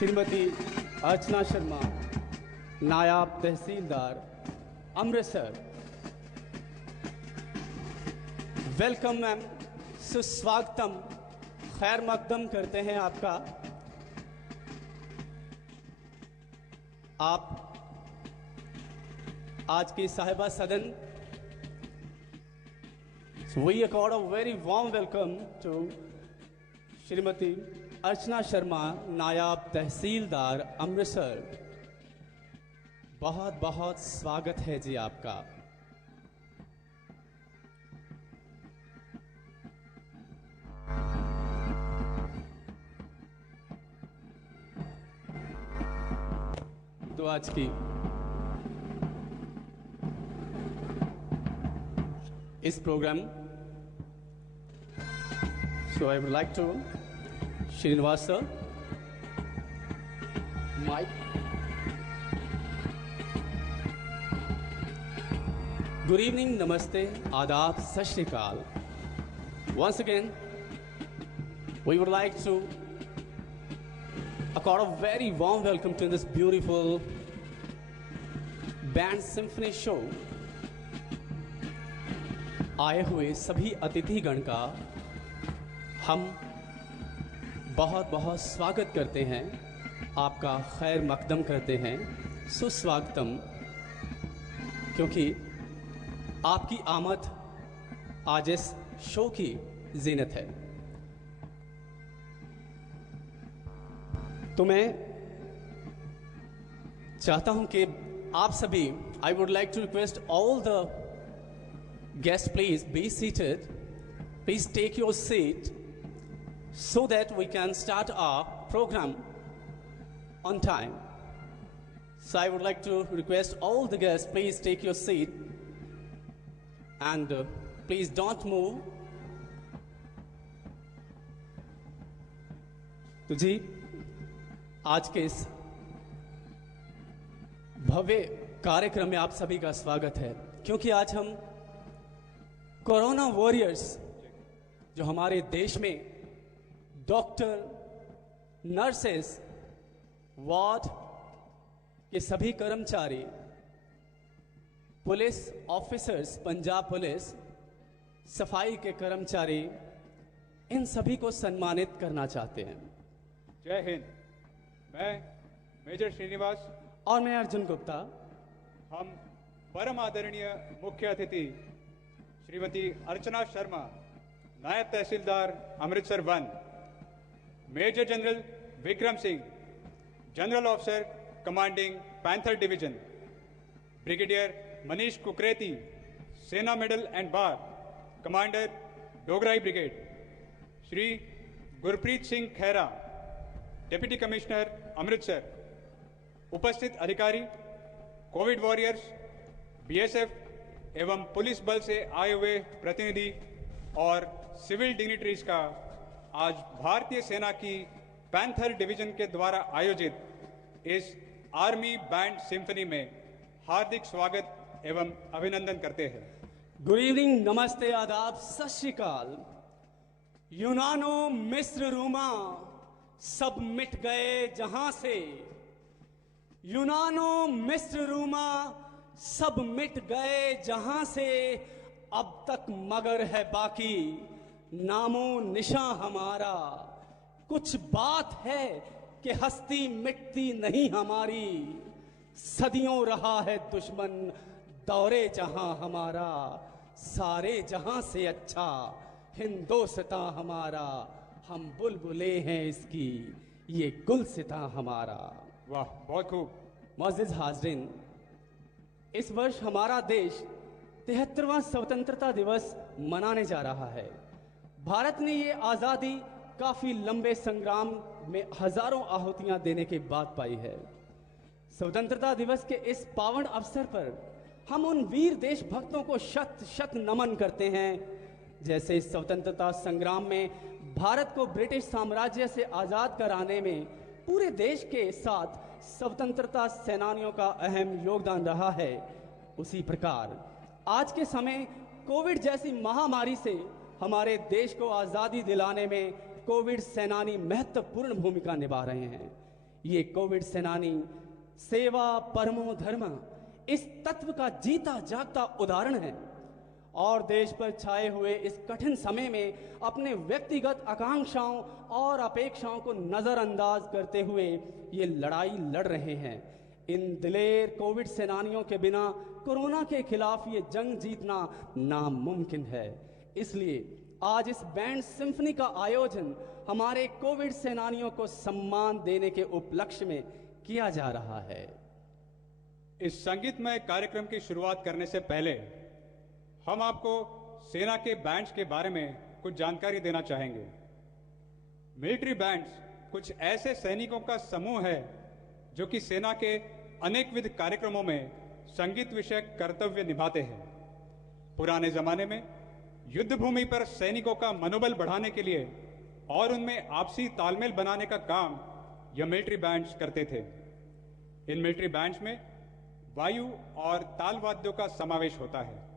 श्रीमती अर्चना शर्मा, नायब तहसीलदार Amritsar. Welcome ma'am, सुस्वागतम, खैर मकदम करते हैं आपका। आप आज की साहिबा सदन, we accord a very warm welcome to Shrimati Archana Sharma, नायब तहसीलदार अमृतसर। बहुत बहुत स्वागत है जी आपका। तो आज की इस programme, so I would like to Srinivas sir, Mike. Good evening, namaste, adab, sat shri akal. Once again, we would like to accord a very warm welcome to this beautiful band symphony show। आए हुए सभी अतिथिगण का हम बहुत बहुत स्वागत करते हैं, आपका खैर मकदम करते हैं, सुस्वागतम, क्योंकि आपकी आमद आज इस शो की जीनत है। तो मैं चाहता हूं कि आप सभी, I would like to request all the guests, please be seated. Please take your seat so that we can start our program on time. So I would like to request all the guests, please take your seat and please don't move. तो जी, आज के इस भव्य कार्यक्रम में आप सभी का स्वागत है, क्योंकि आज हम कोरोना वॉरियर्स, जो हमारे देश में डॉक्टर, नर्सेस, वार्ड के सभी कर्मचारी, पुलिस ऑफिसर्स, पंजाब पुलिस, सफाई के कर्मचारी, इन सभी को सम्मानित करना चाहते हैं। जय हिंद। मैं मेजर श्रीनिवास और मैं अर्जुन गुप्ता, हम परम आदरणीय मुख्य अतिथि श्रीमती अर्चना शर्मा, नायब तहसीलदार Amritsar 1, major general Vikram Singh, general officer commanding panther division, brigadier Manish Kukreti, Sena medal and bar, commander Dograi brigade, Shri Gurpreet Singh Khaira, deputy commissioner Amritsar, उपस्थित अधिकारी, कोविड वॉरियर्स, बीएसएफ एवं पुलिस बल से आए हुए प्रतिनिधि और सिविल डिग्निटरीज का आज भारतीय सेना की पैंथर डिवीजन के द्वारा आयोजित इस आर्मी बैंड सिम्फनी में हार्दिक स्वागत एवं अभिनंदन करते हैं। गुड इवनिंग, नमस्ते, आदाब, सत श्री अकाल। यूनानो, मिस्र, रोमा सब मिट गए जहां से, यूनानो, मिस्र, रोमा सब मिट गए जहां से, अब तक मगर है बाकी नामो निशां हमारा। कुछ बात है कि हस्ती मिटती नहीं हमारी, सदियों रहा है दुश्मन दौरे जहां हमारा। सारे जहां से अच्छा हिंदोस्तां हमारा, हम बुलबुले हैं इसकी ये गुलसितां हमारा। वाह, बहुत खूब। मुअज़्ज़िज़ हाज़रीन, इस वर्ष हमारा देश 73वां स्वतंत्रता दिवस मनाने जा रहा है। भारत ने ये आज़ादी काफ़ी लंबे संग्राम में हजारों आहुतियां देने के बाद पाई है। स्वतंत्रता दिवस के इस पावन अवसर पर हम उन वीर देशभक्तों को शत शत नमन करते हैं, जैसे इस स्वतंत्रता संग्राम में भारत को ब्रिटिश साम्राज्य से आज़ाद कराने में पूरे देश के साथ स्वतंत्रता सेनानियों का अहम योगदान रहा है। उसी प्रकार आज के समय कोविड जैसी महामारी से हमारे देश को आज़ादी दिलाने में कोविड सेनानी महत्वपूर्ण भूमिका निभा रहे हैं। ये कोविड सेनानी सेवा परमो धर्म इस तत्व का जीता जागता उदाहरण है और देश पर छाए हुए इस कठिन समय में अपने व्यक्तिगत आकांक्षाओं और अपेक्षाओं को नजरअंदाज करते हुए ये लड़ाई लड़ रहे हैं। इन दिलेर कोविड सेनानियों के बिना कोरोना के खिलाफ ये जंग जीतना नामुमकिन है। इसलिए आज इस बैंड सिम्फनी का आयोजन हमारे कोविड सेनानियों को सम्मान देने के उपलक्ष्य में किया जा रहा है। इस संगीतमय कार्यक्रम की शुरुआत करने से पहले हम आपको सेना के बैंड्स के बारे में कुछ जानकारी देना चाहेंगे। मिलिट्री बैंड्स कुछ ऐसे सैनिकों का समूह है जो कि सेना के अनेकविध कार्यक्रमों में संगीत विषयक कर्तव्य निभाते हैं। पुराने जमाने में युद्ध भूमि पर सैनिकों का मनोबल बढ़ाने के लिए और उनमें आपसी तालमेल बनाने का काम यह मिलिट्री बैंड्स करते थे। इन मिलिट्री बैंड्स में वायु और ताल वाद्यों का समावेश होता है।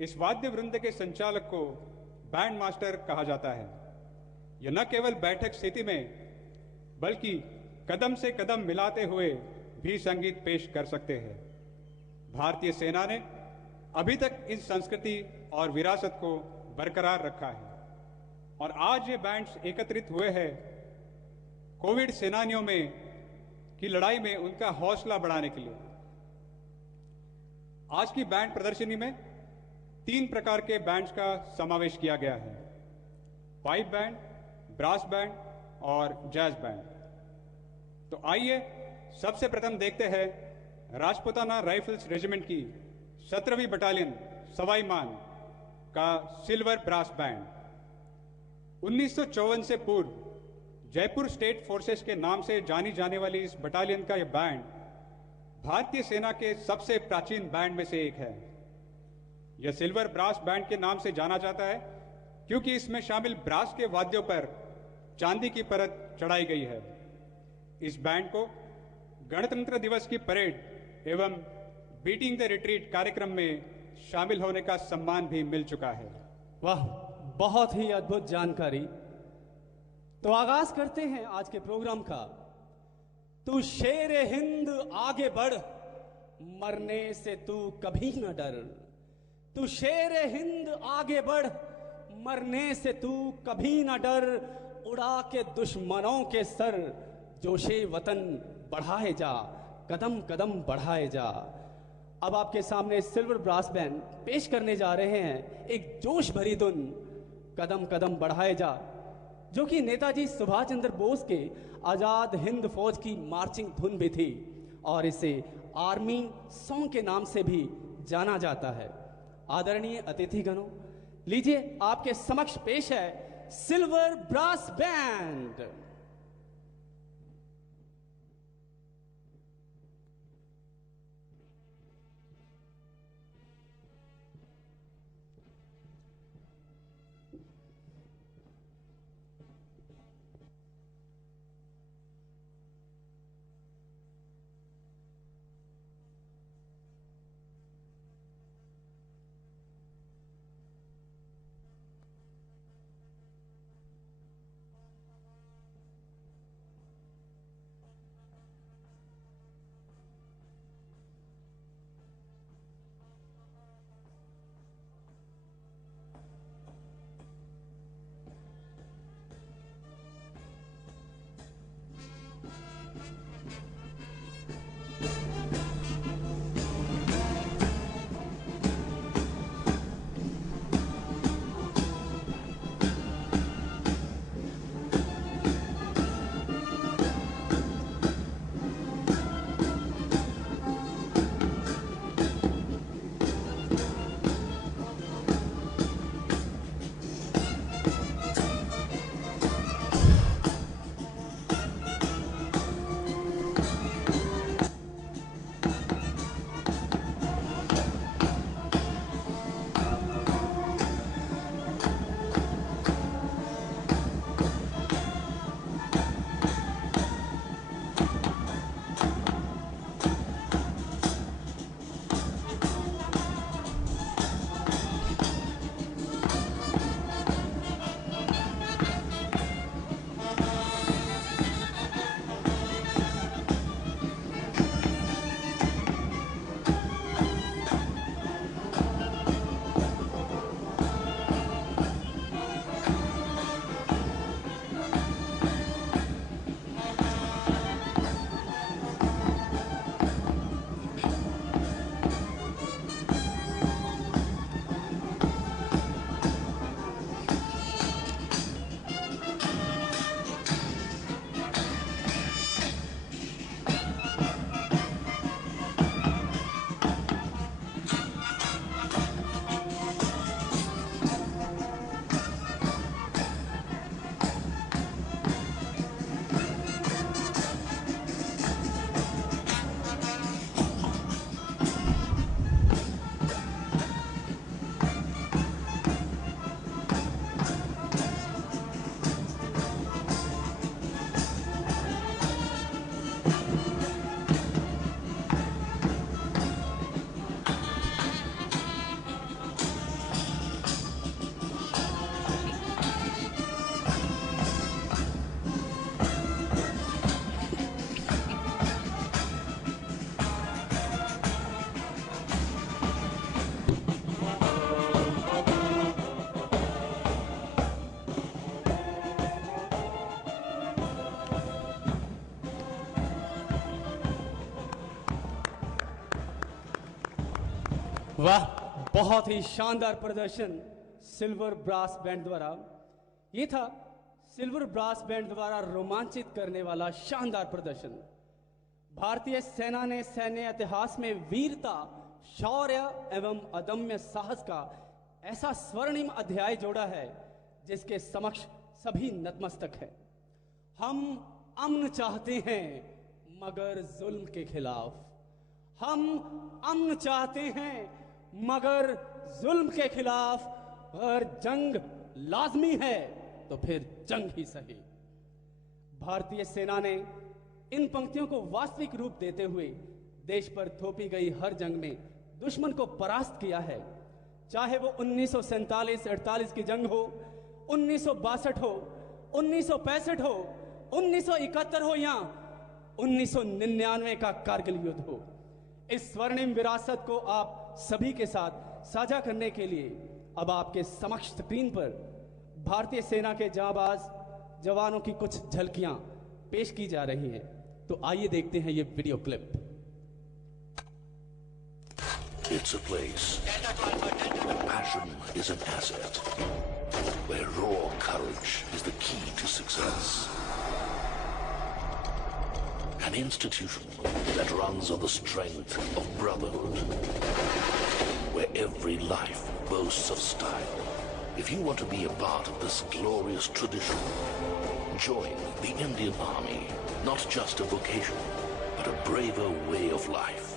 इस वाद्य वृंद के संचालक को बैंड मास्टर कहा जाता है। यह न केवल बैठक स्थिति में बल्कि कदम से कदम मिलाते हुए भी संगीत पेश कर सकते हैं। भारतीय सेना ने अभी तक इस संस्कृति और विरासत को बरकरार रखा है और आज ये बैंड्स एकत्रित हुए हैं कोविड सेनानियों में की लड़ाई में उनका हौसला बढ़ाने के लिए। आज की बैंड प्रदर्शनी में 3 प्रकार के बैंड्स का समावेश किया गया है: पाइप बैंड, ब्रास बैंड और जैज बैंड। तो आइए सबसे प्रथम देखते हैं राजपुताना राइफल्स रेजिमेंट की 17वीं बटालियन सवाई मान का सिल्वर ब्रास बैंड। 1954 से पूर्व जयपुर स्टेट फोर्सेस के नाम से जानी जाने वाली इस बटालियन का यह बैंड भारतीय सेना के सबसे प्राचीन बैंड में से एक है। यह सिल्वर ब्रास बैंड के नाम से जाना जाता है क्योंकि इसमें शामिल ब्रास के वाद्यों पर चांदी की परत चढ़ाई गई है। इस बैंड को गणतंत्र दिवस की परेड एवं बीटिंग द रिट्रीट कार्यक्रम में शामिल होने का सम्मान भी मिल चुका है। वाह, बहुत ही अद्भुत जानकारी। तो आगाज करते हैं आज के प्रोग्राम का। तू शेरे हिंद आगे बढ़, मरने से तू कभी न डर। तू शेरे हिंद आगे बढ़, मरने से तू कभी न डर। उड़ा के दुश्मनों के सर, जोशे वतन बढ़ाए जा, कदम कदम बढ़ाए जा। अब आपके सामने सिल्वर ब्रास बैंड पेश करने जा रहे हैं एक जोश भरी धुन, कदम कदम बढ़ाए जा, जो कि नेताजी सुभाष चंद्र बोस के आजाद हिंद फौज की मार्चिंग धुन भी थी और इसे आर्मी सॉन्ग के नाम से भी जाना जाता है। आदरणीय अतिथिगणों, लीजिए आपके समक्ष पेश है सिल्वर ब्रास बैंड। वाह, बहुत ही शानदार प्रदर्शन सिल्वर ब्रास बैंड द्वारा। ये था सिल्वर ब्रास बैंड द्वारा रोमांचित करने वाला शानदार प्रदर्शन। भारतीय सेना ने सैन्य इतिहास में वीरता, शौर्य एवं अदम्य साहस का ऐसा स्वर्णिम अध्याय जोड़ा है जिसके समक्ष सभी नतमस्तक है। हम अमन चाहते हैं मगर जुल्म के खिलाफ। हम अमन चाहते हैं मगर जुल्म के खिलाफ। अगर जंग लाजमी है तो फिर जंग ही सही। भारतीय सेना ने इन पंक्तियों को वास्तविक रूप देते हुए देश पर थोपी गई हर जंग में दुश्मन को परास्त किया है। चाहे वो 1947-48 की जंग हो, 1962 हो, 1965 हो, 1971 हो या 1999 का कारगिल युद्ध हो। इस स्वर्णिम विरासत को आप सभी के साथ साझा करने के लिए अब आपके समक्ष स्क्रीन पर भारतीय सेना के जांबाज जवानों की कुछ झलकियां पेश की जा रही हैं। तो आइए देखते हैं ये video clip. It's a place where passion is an asset, where raw courage is the key to success. An institution that runs on the strength of brotherhood, where every life boasts of style. If you want to be a part of this glorious tradition, join the Indian Army, not just a vocation, but a braver way of life.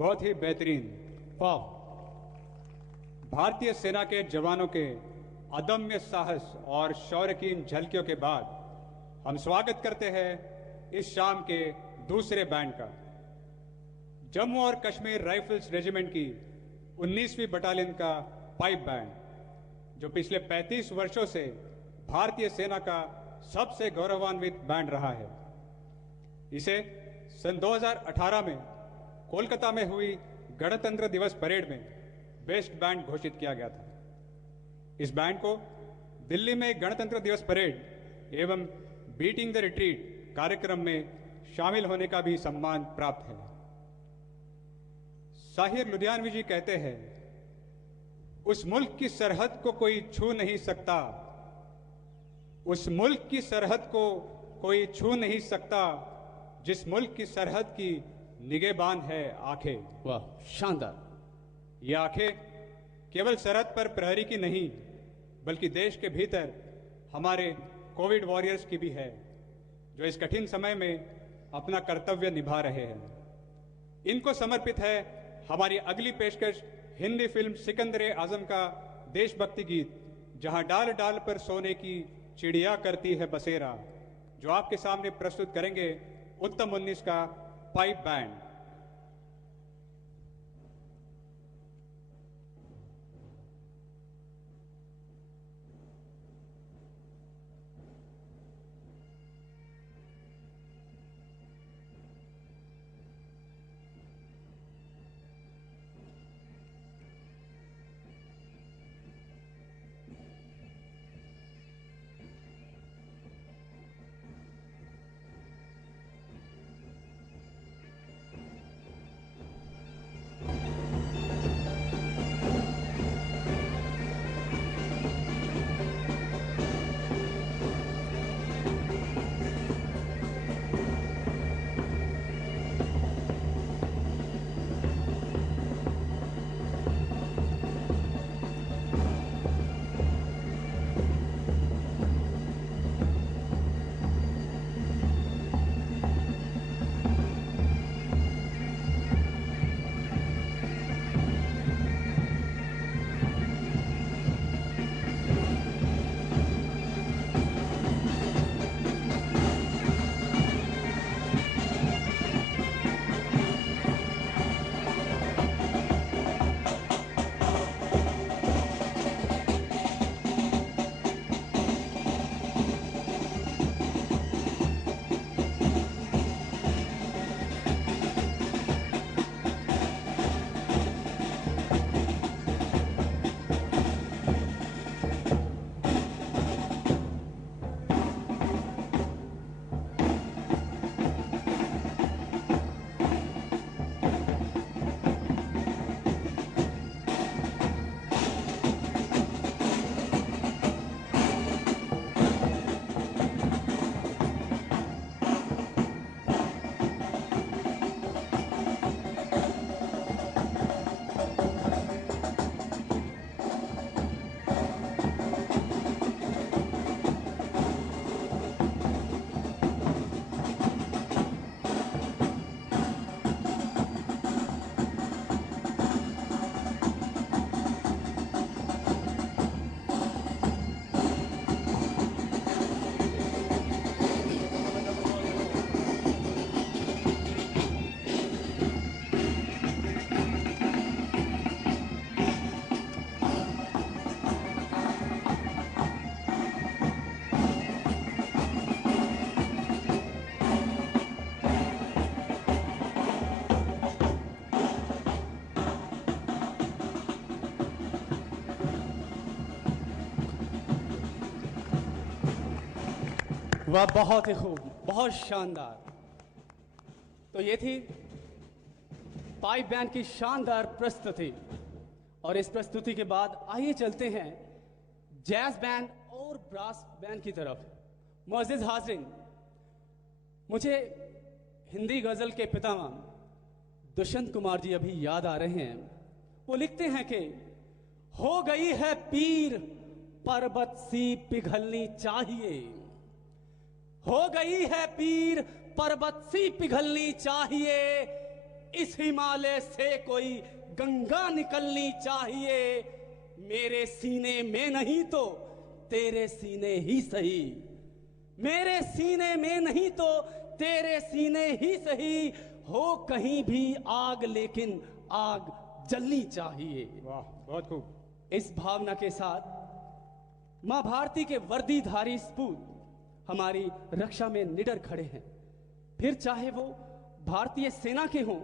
बहुत ही बेहतरीन। वाह। भारतीय सेना के जवानों के अदम्य साहस और शौर्य की इन झलकियों के बाद हम स्वागत करते हैं इस शाम के दूसरे बैंड का। जम्मू और कश्मीर राइफल्स रेजिमेंट की 19वीं बटालियन का पाइप बैंड, जो पिछले 35 वर्षों से भारतीय सेना का सबसे गौरवान्वित बैंड रहा है। इसे सन 2018 में कोलकाता में हुई गणतंत्र दिवस परेड में बेस्ट बैंड घोषित किया गया था। इस बैंड को दिल्ली में गणतंत्र दिवस परेड एवं बीटिंग द रिट्रीट कार्यक्रम में शामिल होने का भी सम्मान प्राप्त है। साहिर लुधियानवी जी कहते हैं, उस मुल्क की सरहद को कोई छू नहीं सकता, उस मुल्क की सरहद को कोई छू नहीं सकता, जिस मुल्क की सरहद की निगहबान है आंखें। वाह, शानदार। ये आंखें केवल सरहद पर प्रहरी की नहीं, बल्कि देश के भीतर हमारे कोविड वॉरियर्स की भी है, जो इस कठिन समय में अपना कर्तव्य निभा रहे हैं। इनको समर्पित है हमारी अगली पेशकश, हिंदी फिल्म सिकंदर आजम का देशभक्ति गीत, जहां डाल डाल पर सोने की चिड़िया करती है बसेरा, जो आपके सामने प्रस्तुत करेंगे उत्तम 19 का पाइप बैंड। वह बहुत ही खूब, बहुत शानदार। तो ये थी पाइप बैंड की शानदार प्रस्तुति, और इस प्रस्तुति के बाद आइए चलते हैं जैज बैंड और ब्रास बैंड की तरफ। मुअज़्ज़िज़ हाज़रीन, मुझे हिंदी गज़ल के पितामह दुष्यंत कुमार जी अभी याद आ रहे हैं। वो लिखते हैं कि हो गई है पीर पर्वत सी पिघलनी चाहिए, हो गई है पीर पर्वत सी पिघलनी चाहिए, इस हिमालय से कोई गंगा निकलनी चाहिए, मेरे सीने में नहीं तो तेरे सीने ही सही, मेरे सीने में नहीं तो तेरे सीने ही सही, हो कहीं भी आग लेकिन आग जलनी चाहिए। वाह, बहुत खूब। इस भावना के साथ मां भारती के वर्दीधारी सपूत हमारी रक्षा में निडर खड़े हैं, फिर चाहे वो भारतीय सेना के हों,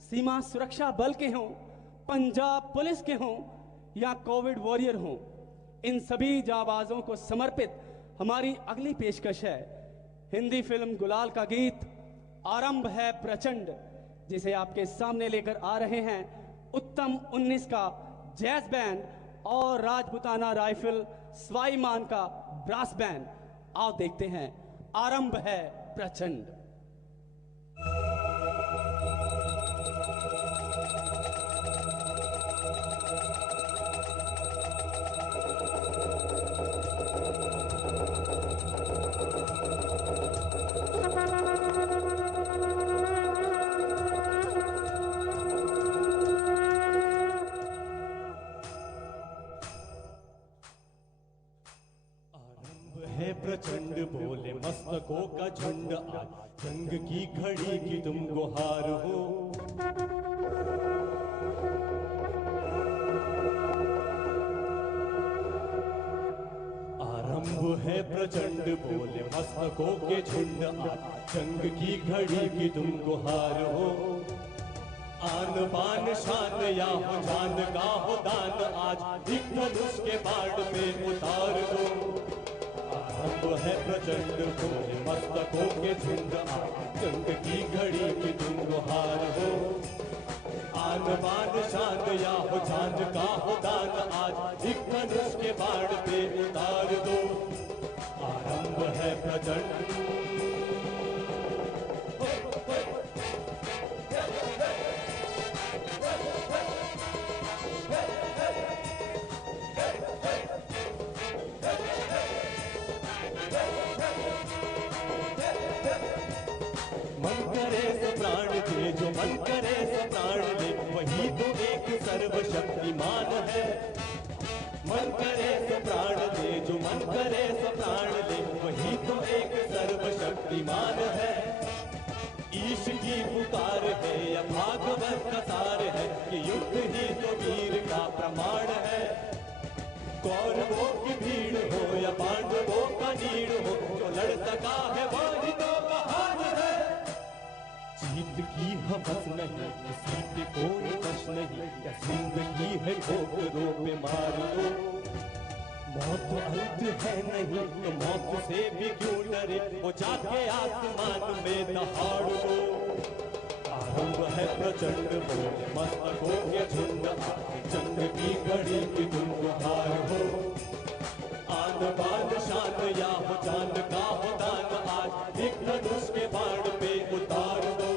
सीमा सुरक्षा बल के हों, पंजाब पुलिस के हों या कोविड वॉरियर हों। इन सभी जाबाजों को समर्पित हमारी अगली पेशकश है हिंदी फिल्म गुलाल का गीत आरंभ है प्रचंड, जिसे आपके सामने लेकर आ रहे हैं उत्तम 19 का जैज बैंड और राजपुताना राइफल स्वाईमान का ब्रास बैंड। आओ देखते हैं आरंभ है प्रचंड। प्रचंड बोले मस्तकों का झुंड, आज जंग की घड़ी की तुम गुहार हो। आरंभ है प्रचंड बोले मस्तकों के झुंड, आज जंग की घड़ी की तुम गुहार हो। आन बान शान या हो जान का हो दान, आज एक धनुष के बाण में उतार दो। आरंभ है प्रचंड बोले मस्तकों के झुंड, आज जंग की घड़ी की तुम गुहार हो। आन बान शान या हो जान का हो दान, आज एक धनुष के बाण पे उतार दो। आरंभ है प्रचंड। मन करे सो प्राण दे, जो मन करे सो प्राण दे, वही तो एक सर्वशक्तिमान है। मन करे सो प्राण दे, जो मन करे सो प्राण दे, वही तो एक सर्वशक्तिमान है। ईश की पुकार है या भागवत का सार है, कि युद्ध ही तो वीर का प्रमाण है। कौरवों की भीड़ हो या पांडवों का नीड़ हो, जो लड़ सका है वही तो महान है। जीत की हवस नहीं, किसी पे कोई कश नहीं, क्या जिंदगी है ठोकरों पे मार दो। मौत अंत है नहीं तो मौत से भी क्यों डरे, वो जाके आसमान में दहाड़ दो। आरंभ है प्रचंड बोले मस्तकों के झुंड, जंग की घड़ी की तुम गुहार हो। आन बान शान या हो जान का हो दान, आज एक धनुष के बाण पे उतार दो।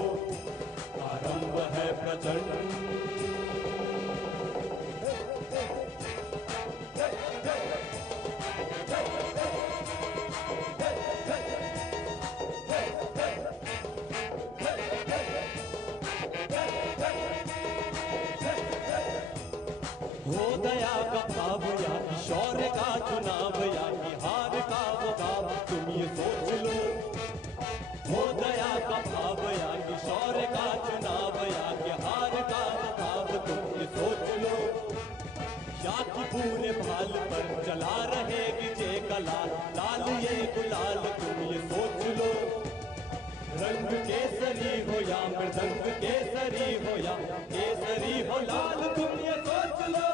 आरंभ है प्रचंड। हो दया का भाव या शौर्य का चुनाव, या हार का वो भाव तुम ये सोच लो। हो दया का भाव या शौर्य का चुनाव, या हार का वो भाव तुम ये सोच लो। या कि पूरे भाल पर चला रहे विजय का लाल, लाल ये गुलाल तुम ये सोच लो। रंग केसरी हो या मृदंग केसरी हो या केसरी हो लाल तुम ये सोच लो।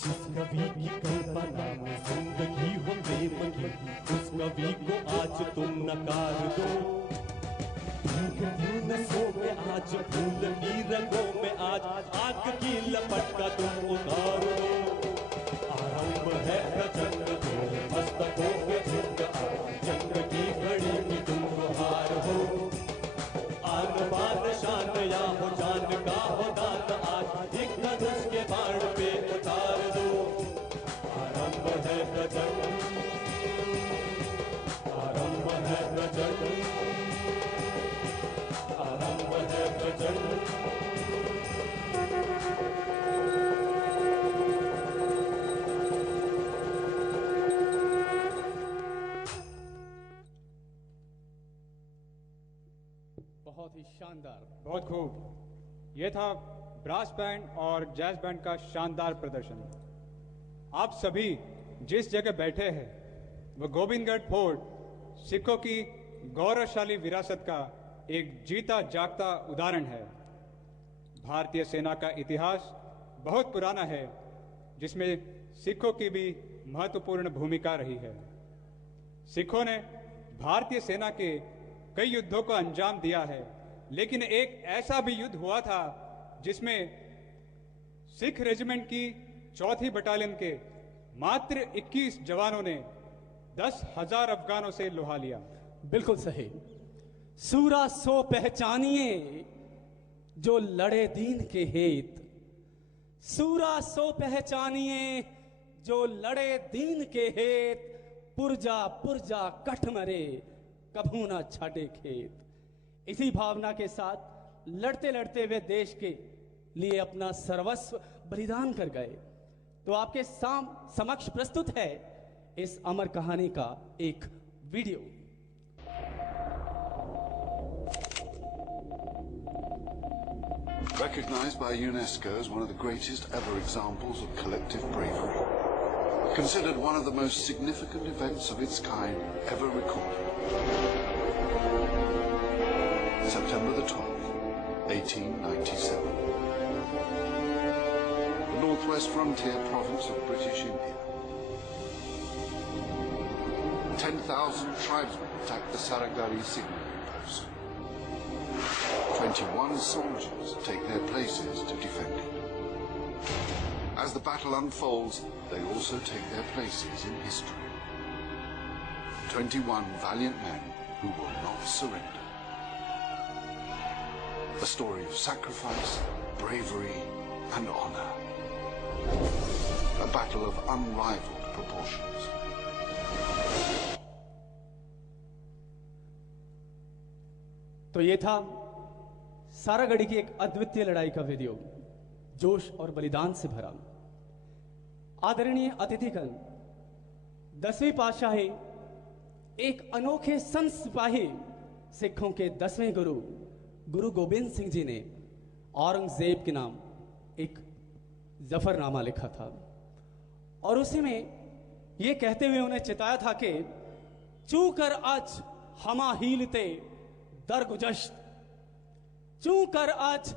जिस कवि की कल्पना में जिंदगी हो प्रेम की, उस कवि को आज तुम नकार दो। भीग नसों में आज फूल की रंगों में आज आग की लपट का तुम उतार दो। आरंभ है प्रचंड बोले मस्तकों के झुंड, जंग की घड़ी की तुम गुहार हो। आन बान शान या हो जान का हो दान, आज एक धनुष के बाण पे उतार दो। आरंभ है प्रचंड, आरंभ है प्रचंड। ही शानदार। बहुत खूब। यह था ब्रास बैंड और जैज बैंड का शानदार प्रदर्शन। आप सभी जिस जगह बैठे हैं वह गोविंदगढ़ फोर्ट सिखों की गौरवशाली विरासत का एक जीता जागता उदाहरण है। भारतीय सेना का इतिहास बहुत पुराना है, जिसमें सिखों की भी महत्वपूर्ण भूमिका रही है। सिखों ने भारतीय सेना के कई युद्धों को अंजाम दिया है, लेकिन एक ऐसा भी युद्ध हुआ था जिसमें सिख रेजिमेंट की 4थी बटालियन के मात्र 21 जवानों ने 10,000 अफगानों से लोहा लिया। बिल्कुल सही। सूरा सो पहचानिए जो लड़े दीन के हेत, सूरा सो पहचानिए जो लड़े दीन के हेत, पुरजा पुरजा कठ मरे कभू ना छाटे खेत। इसी भावना के साथ लड़ते लड़ते वे देश के लिए अपना सर्वस्व बलिदान कर गए। तो आपके समक्ष प्रस्तुत है इस अमर कहानी का एक video. Recognized by UNESCO as one of the greatest ever examples of collective bravery. Considered one of the most significant events of its kind ever recorded. September the 12th, 1897. The northwest frontier province of British India. 10,000 tribesmen attacked the Saragari signalling post. 21 soldiers take their places to defend it. As the battle unfolds, they also take their places in history. 21 valiant men who will not surrender. A story of sacrifice, bravery, and honor. A battle of unrivaled proportions. तो ये था सारागढ़ी की एक अद्वितीय लड़ाई का video, जोश और बलिदान से भरा। आदरणीय अतिथिगण, 10वीं पातशाही एक अनोखे संत सिपाही सिखों के 10वें गुरु गुरु गोबिंद सिंह जी ने औरंगजेब के नाम एक जफरनामा लिखा था, और उसी में ये कहते हुए उन्हें चिताया था कि चू कर आज हमा हीलते दरगुजश्त, चू कर आज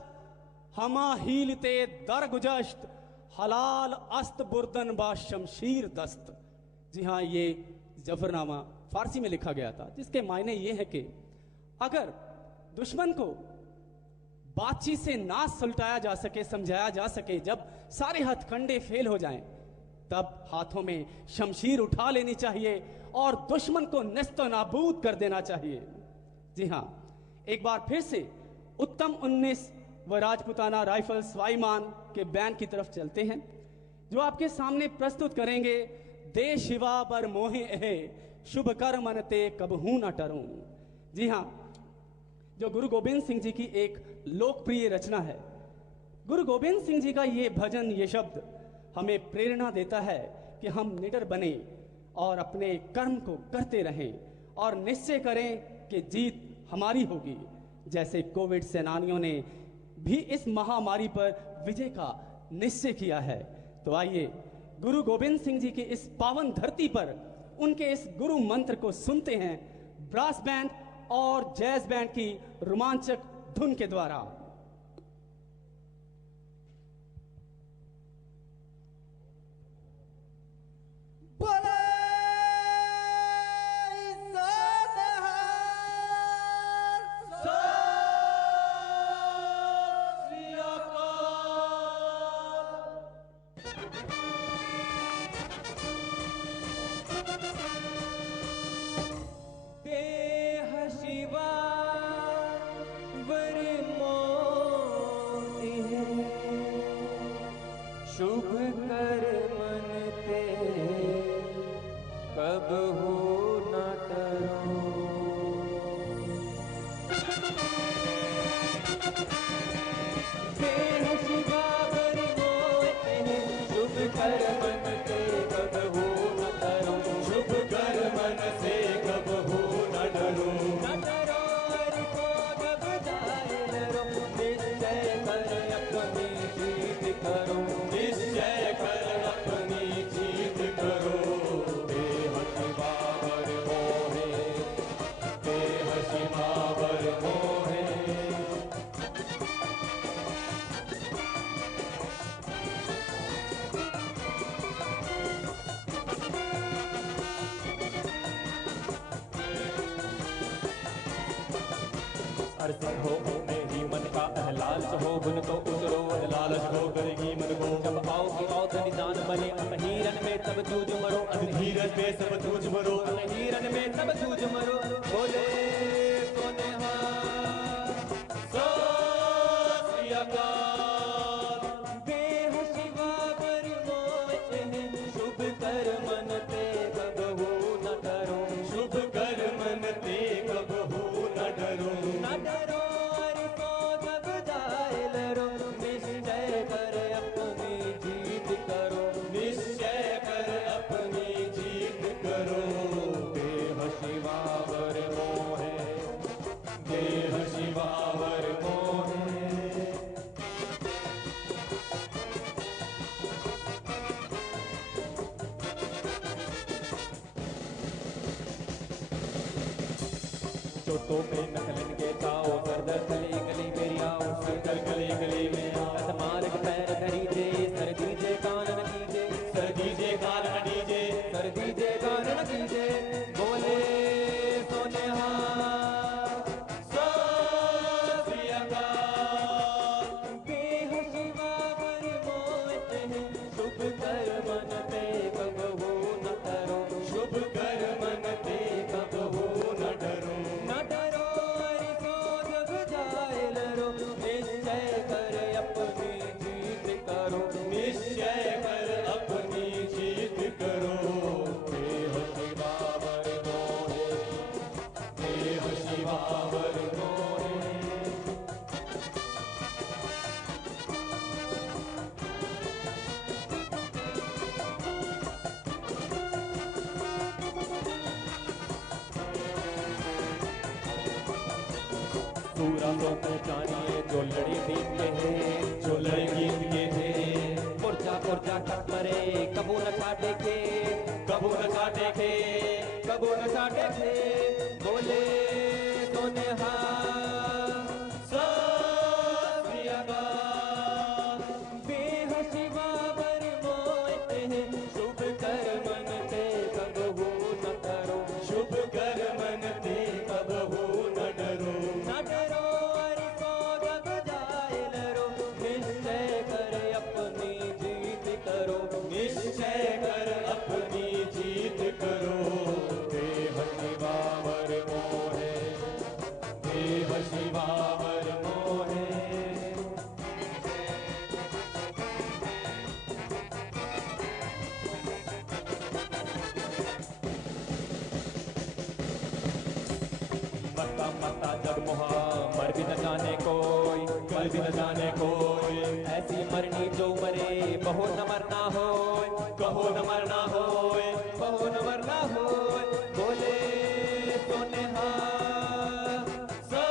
हमा हीलते दरगुजश्त, हलाल अस्त बुर्दन बा शमशीर दस्त। जी हाँ, ये जफरनामा फारसी में लिखा गया था, जिसके मायने ये है कि अगर दुश्मन को बातचीत से ना सुलटाया जा सके, समझाया जा सके, जब सारे हथकंडे फेल हो जाएं, तब हाथों में शमशीर उठा लेनी चाहिए और दुश्मन को नेस्तो नाबूद कर देना चाहिए। जी हाँ, एक बार फिर से उत्तम 19 व राजपुताना राइफल स्वाईमान के बैंड की तरफ चलते हैं, जो आपके सामने प्रस्तुत करेंगे दे शिवा बर मोहे है शुभ कर मनते कबहू न टरूं। जी हाँ, जो गुरु गोबिंद सिंह जी की एक लोकप्रिय रचना है। गुरु गोबिंद सिंह जी का ये भजन, ये शब्द हमें प्रेरणा देता है कि हम निडर बने और अपने कर्म को करते रहें और निश्चय करें कि जीत हमारी होगी, जैसे कोविड सेनानियों ने भी इस महामारी पर विजय का निश्चय किया है। तो आइए गुरु गोबिंद सिंह जी की इस पावन धरती पर उनके इस गुरु मंत्र को सुनते हैं ब्रास बैंड और जैज बैंड की रोमांचक धुन के द्वारा। शुभ कर मनते कब हो न डरो। देह शिवा बर मोते शुभ कर मनते कब हो न डरो। शुभ कर मन से कब हो न डरो। न डरो हरि को घबराए अरसिक हो मेरी मन का लालच हो बुन तो उतरो लालच हो करेगी मन को जब आओगे आओ निदान बने अधहीरन में सब जूझ मरो अधहीरन में सब जूझ मरो अधहीरन में सब जूझ मरो बोले सोने सो श्री अकाल देह शिवा पर मोए शुभ कर मन ते कबहू न डरो शुभ कर मन ते कबहू न डरो न डरो अरे सो जब जाए लरो निश्चय कर अपनी जीत करो निश्चय कर अपनी जीत करो देह शिवावर मोहे देह शिवावर मोहे चोटों पे नकलन के ताओ सरदर गली गली मेरी आओ सरदर गली गली में आओ मार्ग पैर धरी जे सर दीजे कान न कीजे सर दीजे कान न दीजे सर दीजे कान न कीजे बोले सोने सो श्री अकाल देह शिवा पर मोए शुभ कर मन ते कबहू न करो शुभ कर मन ते कबहू न डरो न डरो अरे सो जब जाए लरो निश्चय कर अपनी जीत करो निश्चय कर अपनी जीत करो देह शिवावर मोहे देह शिवावर मोहे सूरा तो पहचानिए जो लड़ी दीन के हैं जो लड़े गीत के थे पुरजा पुरजा टक्करे कबू न छाटे के कबू न छाटे के कबू न छाटे के बोले सोने सो श्री अकाल देह शिवावर मोए शुभ कर मन ते कबहू न करो शुभ कर मन ते कबहू न डरो न डरो अरे सो जब जाए लरो निश्चय कर अपनी जीत करो निश्चय कर अपनी जीत करो देह शिवावर मोहे देह शिवावर मोहे मरता मरता जब मोहा मर भी न जाने कोई मर भी न जाने कोई ऐसी मरनी जो मरे बहो न मरना हो कहो न मरना हो बहो न मरना हो बोले सोने सो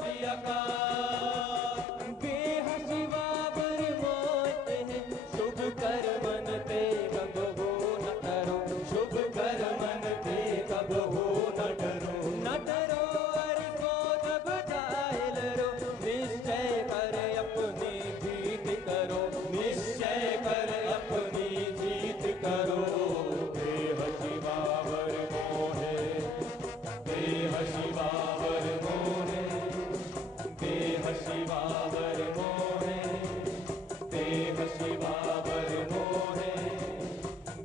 श्री अकाल देह शिवावर मोए शुभ कर मन ते कबहू न करो शुभ कर मन ते कबहू न डरो न डरो अरे सो जब जाए लरो निश्चय कर अपनी जीत करो निश्चय कर अपनी जीत करो देह शिवावर मोहे देह शिवावर मोहे देह शिवावर मोहे देह शिवावर मोहे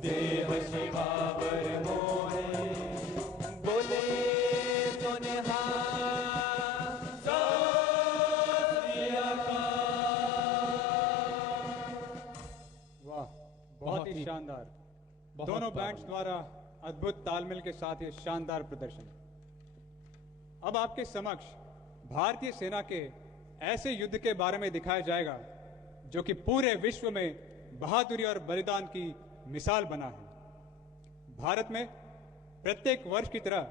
देह शिवावर मोहे बोले सोने सो श्री अकाल वाह बहुत ही शानदार दोनों बैंड्स द्वारा अद्भुत तालमेल के साथ ये शानदार प्रदर्शन। अब आपके समक्ष भारतीय सेना के ऐसे युद्ध के बारे में दिखाया जाएगा जो कि पूरे विश्व में बहादुरी और बलिदान की मिसाल बना है। भारत में प्रत्येक वर्ष की तरह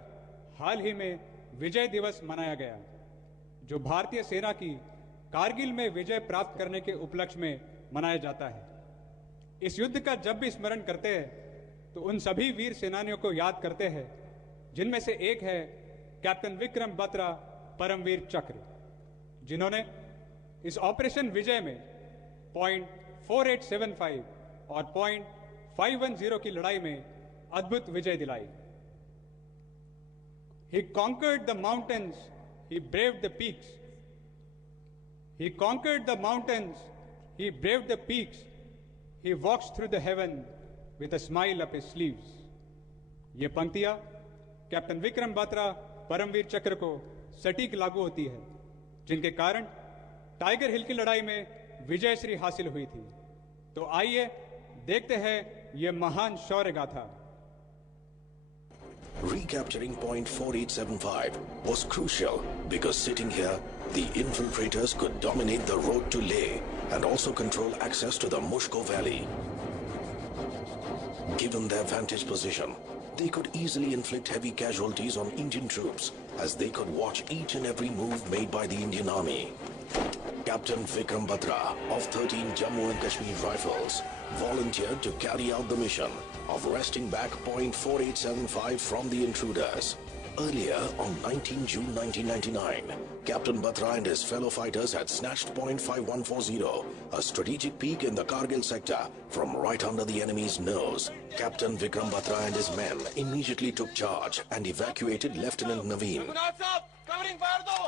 हाल ही में विजय दिवस मनाया गया, जो भारतीय सेना की कारगिल में विजय प्राप्त करने के उपलक्ष्य में मनाया जाता है। इस युद्ध का जब भी स्मरण करते हैं तो उन सभी वीर सेनानियों को याद करते हैं, जिनमें से एक है कैप्टन विक्रम बत्रा परमवीर चक्र, जिन्होंने इस ऑपरेशन विजय में .4875 और .510 की लड़ाई में अद्भुत विजय दिलाई। He conquered the mountains, he braved the peaks. He conquered the mountains, he braved the peaks. He walks through the heaven with a smile up his sleeves. ये पंक्तियां कैप्टन विक्रम बत्रा परमवीर चक्र को सटीक लागू होती है, जिनके कारण टाइगर हिल की लड़ाई में विजय श्री हासिल हुई थी। तो आइए देखते हैं ये महान शौर्य गाथा। Recapturing point 4875 was crucial because sitting here, the infiltrators could dominate the road to Leh and also control access to the Mushko Valley. Given their vantage position, they could easily inflict heavy casualties on Indian troops as they could watch each and every move made by the Indian Army. Captain Vikram Batra of 13 Jammu and Kashmir Rifles volunteered to carry out the mission of wresting back point 4875 from the intruders. Earlier, on 19 June 1999, Captain Batra and his fellow fighters had snatched point 5140, a strategic peak in the Kargil sector, from right under the enemy's nose. Captain Vikram Batra and his men immediately took charge and evacuated Lieutenant Naveen. Covering fire do!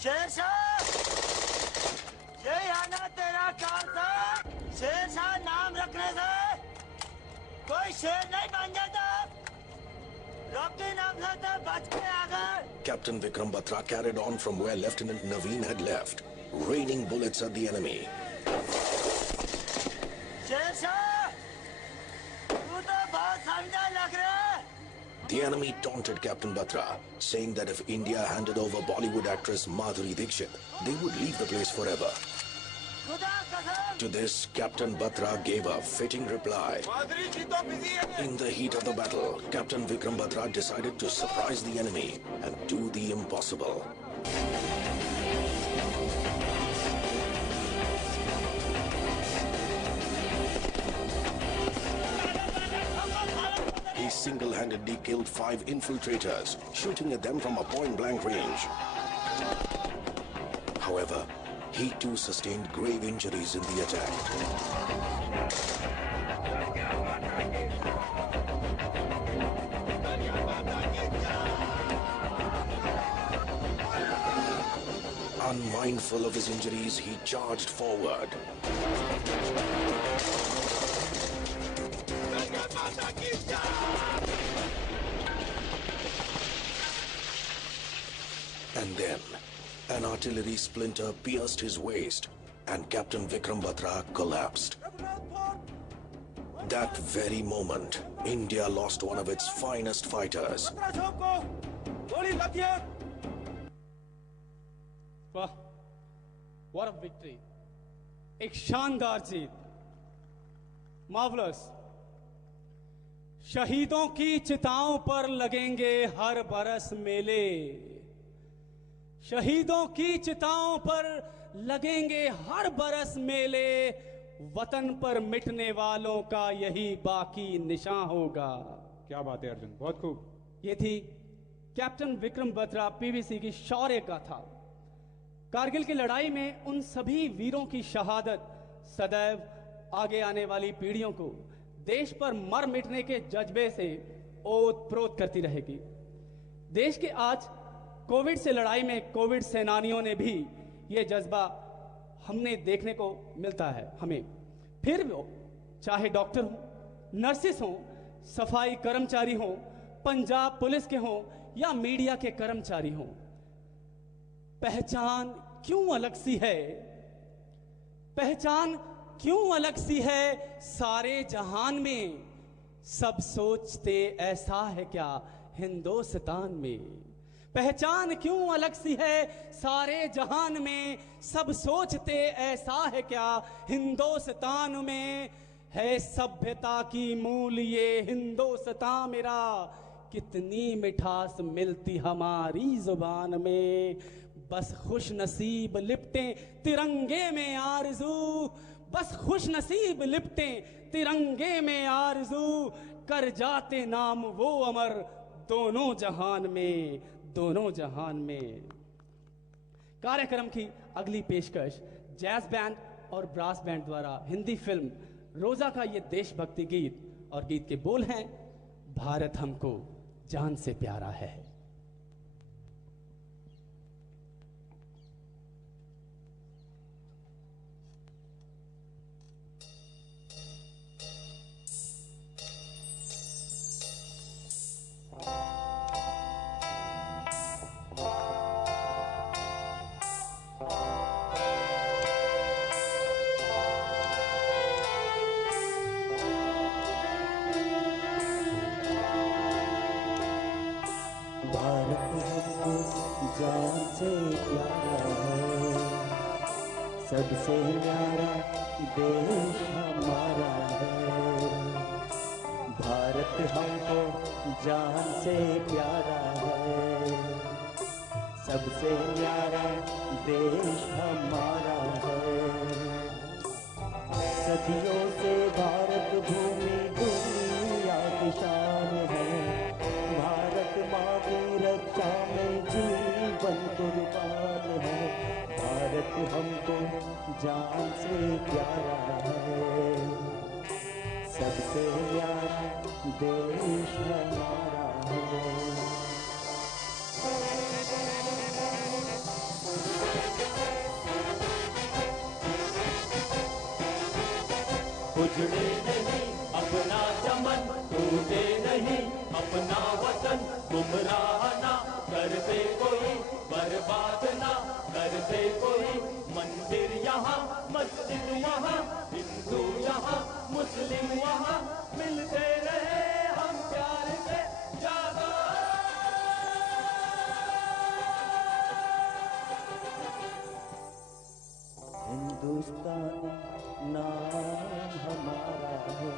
Sher Shah, ये आना तेरा काम था। शेरशाह नाम रखने से कोई शेर नहीं बन जाता। रॉकी नाम से तो बच के आ गए। Captain Vikram Batra carried on from where Lieutenant Naveen had left, raining bullets at the enemy. Sher Shah, तू तो बहुत समझा लग रहा है। The enemy taunted Captain Batra, saying that if India handed over Bollywood actress Madhuri Dixit, they would leave the place forever. To this, Captain Batra gave a fitting reply. In the heat of the battle, Captain Vikram Batra decided to surprise the enemy and do the impossible. He single-handedly killed 5 infiltrators, shooting at them from a point-blank range. However, he too sustained grave injuries in the attack. Unmindful of his injuries, he charged forward. And then, an artillery splinter pierced his waist, and Captain Vikram Batra collapsed. That very moment, India lost one of its finest fighters. वाह, what a victory! एक शानदार जीत, marvelous. शहीदों की चिताओं पर लगेंगे हर बरस मेले, शहीदों की चिताओं पर लगेंगे हर बरस मेले, वतन पर मिटने वालों का यही बाकी निशान होगा। क्या बात है अर्जुन, बहुत खूब। ये थी कैप्टन विक्रम बत्रा पीवीसी की शौर्य गाथा। कारगिल की लड़ाई में उन सभी वीरों की शहादत सदैव आगे आने वाली पीढ़ियों को देश पर मर मिटने के जज्बे से ओत-प्रोत करती रहेगी। देश के आज कोविड से लड़ाई में कोविड सेनानियों ने भी ये जज्बा हमने देखने को मिलता है हमें। फिर वो चाहे डॉक्टर हों, नर्सिस हों, सफाई कर्मचारी हों, पंजाब पुलिस के हों या मीडिया के कर्मचारी हों, पहचान क्यों अलग सी है, पहचान क्यों अलग सी है सारे जहान में, सब सोचते ऐसा है क्या हिंदुस्तान में। पहचान क्यों अलग सी है सारे जहान में, सब सोचते ऐसा है क्या हिंदुस्तान में। है सभ्यता की मूल ये हिंदुस्तान मेरा, कितनी मिठास मिलती हमारी जुबान में। बस खुश नसीब लिपटे तिरंगे में आरज़ू, बस खुश नसीब लिपटे तिरंगे में आरज़ू, कर जाते नाम वो अमर दोनों जहान में, दोनों जहान में। कार्यक्रम की अगली पेशकश जैज बैंड और ब्रास बैंड द्वारा हिंदी फिल्म रोजा का ये देशभक्ति गीत, और गीत के बोल हैं भारत हमको जान से प्यारा है। जान से प्यारा है, सबसे प्यारा देश हमारा है। भारत हमको जान से प्यारा है, सबसे प्यारा देश हमारा है। सदियों से भारत भूमि दुनिया की शान है। भारत माँ की रक्षा में जीवन कुर्बान है। भारत हमको जान से प्यारा है, सबसे प्यारा देश हमारा है। उजड़े नहीं अपना चमन, टूटे नहीं अपना वतन। गुमराह ना करते कोई, बर्बाद ना करते कोई। मंदिर यहाँ मस्जिद वहाँ, हिंदू यहाँ मुस्लिम वहाँ, मिलते रहे हम प्यार से जागो। हिंदुस्तान नाम हमारा है,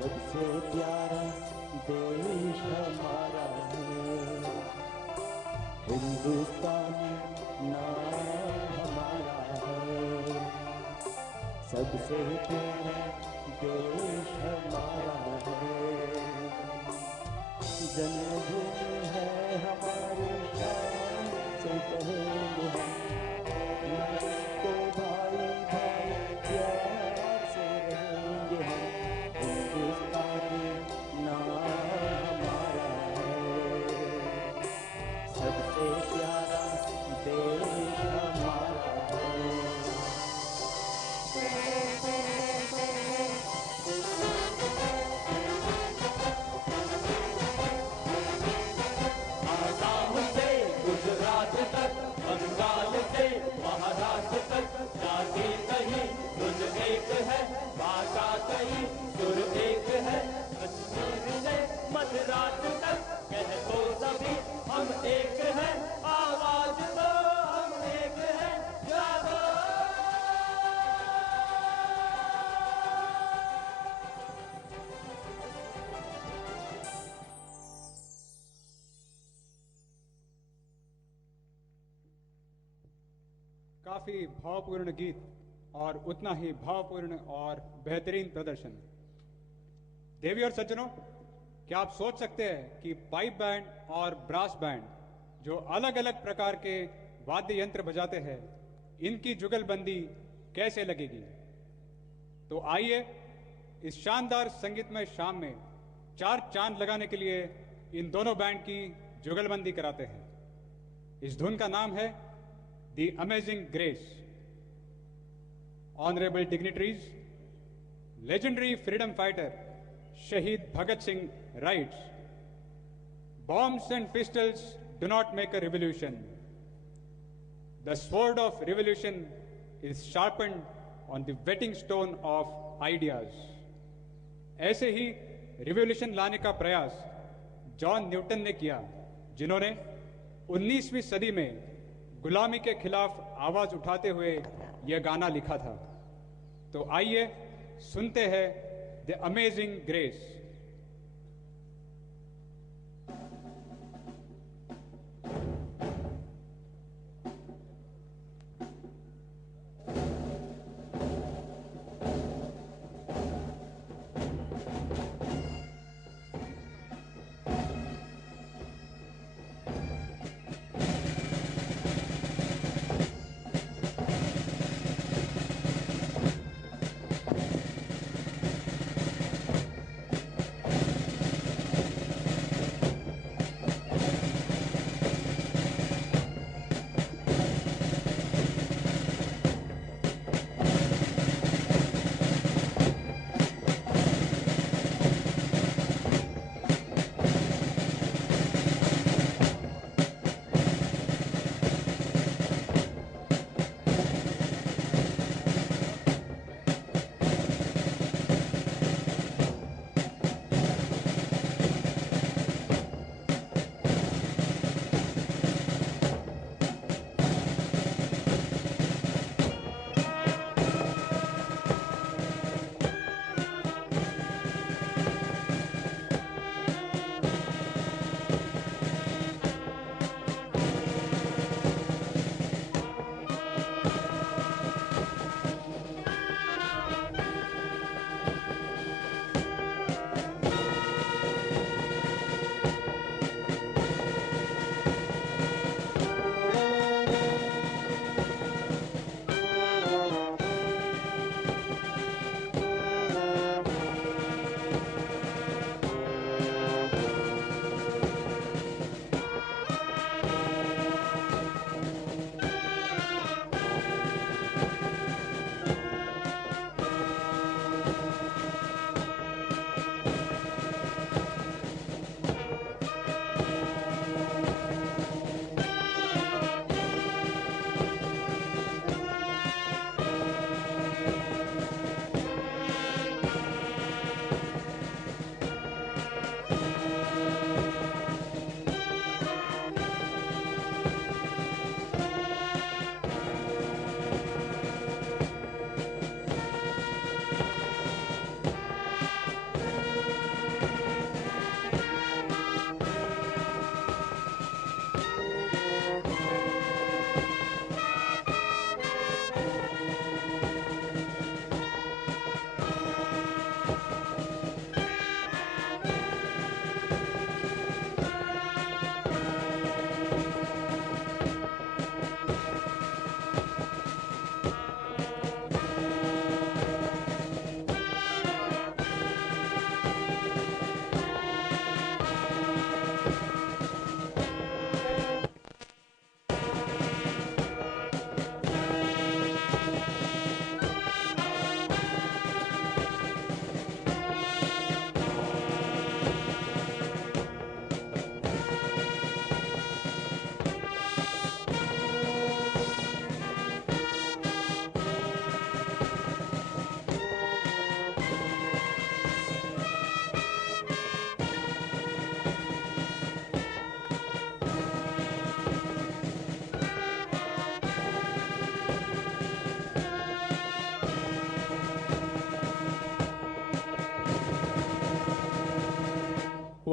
सबसे प्यारा देश हमारा है। हिंदुस्तान नाम हमारा है, सबसे प्यारा देश हमारा है। जन्मभूमि है हमारी शान से कहेंगे हम, तो भाई भाई प्यार से रहेंगे हम। हिंदुस्तानी नाम हमारा है, सबसे प्यारा देश हमारा है। आसाम से गुजरात तक, बंगाल से महाराष्ट्र तक, जाति कहीं धुन एक है, भाषा कहीं सुर एक है। कश्मीर से मद्रास तक कह तो सभी हम एक हैं, आवाज तो हम एक हैं। जागो। काफी भावपूर्ण गीत और उतना ही भावपूर्ण और बेहतरीन प्रदर्शन। देवी और सज्जनों, क्या आप सोच सकते हैं कि पाइप बैंड और ब्रास बैंड जो अलग अलग प्रकार के वाद्य यंत्र बजाते हैं, इनकी जुगलबंदी कैसे लगेगी? तो आइए इस शानदार संगीतमय शाम में चार चांद लगाने के लिए इन दोनों बैंड की जुगलबंदी कराते हैं। इस धुन का नाम है The Amazing Grace. Honorable dignitaries, legendary freedom fighter Shahid Bhagat Singh writes, "Bombs and pistols do not make a revolution. The sword of revolution is sharpened on the whetting stone of ideas." ऐसे ही revolution लाने का प्रयास John Newton ने किया, जिन्होंने 19वीं सदी में गुलामी के खिलाफ आवाज उठाते हुए यह गाना लिखा था। तो आइए सुनते हैं द अमेजिंग ग्रेस।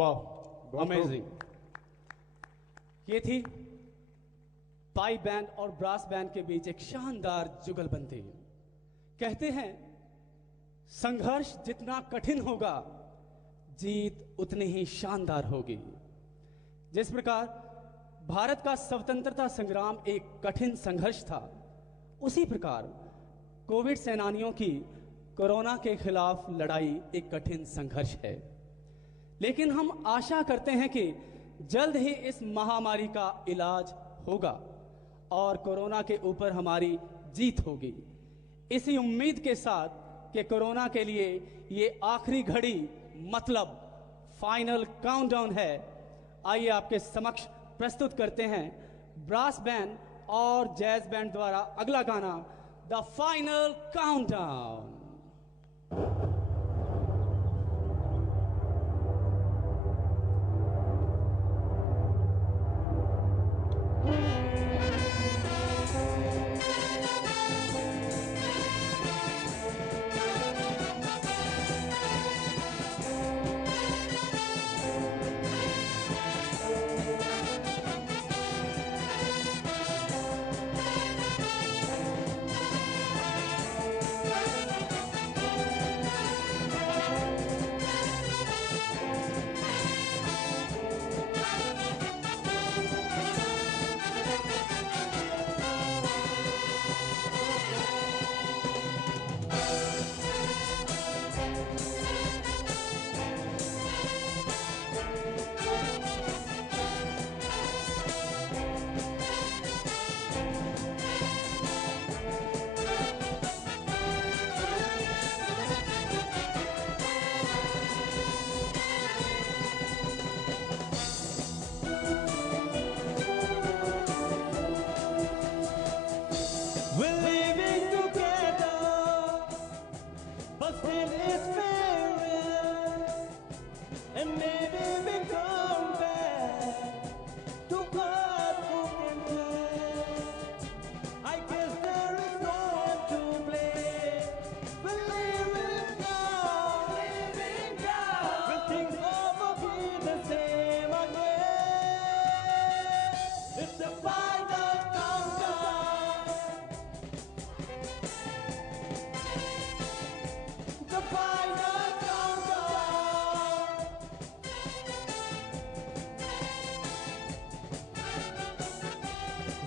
वाह, अमेजिंग। ये थी पाइप बैंड और ब्रास बैंड के बीच एक शानदार जुगलबंदी। कहते हैं संघर्ष जितना कठिन होगा, जीत उतनी ही शानदार होगी। जिस प्रकार भारत का स्वतंत्रता संग्राम एक कठिन संघर्ष था, उसी प्रकार कोविड सेनानियों की कोरोना के खिलाफ लड़ाई एक कठिन संघर्ष है। लेकिन हम आशा करते हैं कि जल्द ही इस महामारी का इलाज होगा और कोरोना के ऊपर हमारी जीत होगी। इसी उम्मीद के साथ कि कोरोना के लिए ये आखिरी घड़ी मतलब फाइनल काउंटडाउन है, आइए आपके समक्ष प्रस्तुत करते हैं ब्रास बैंड और जैज बैंड द्वारा अगला गाना the final countdown.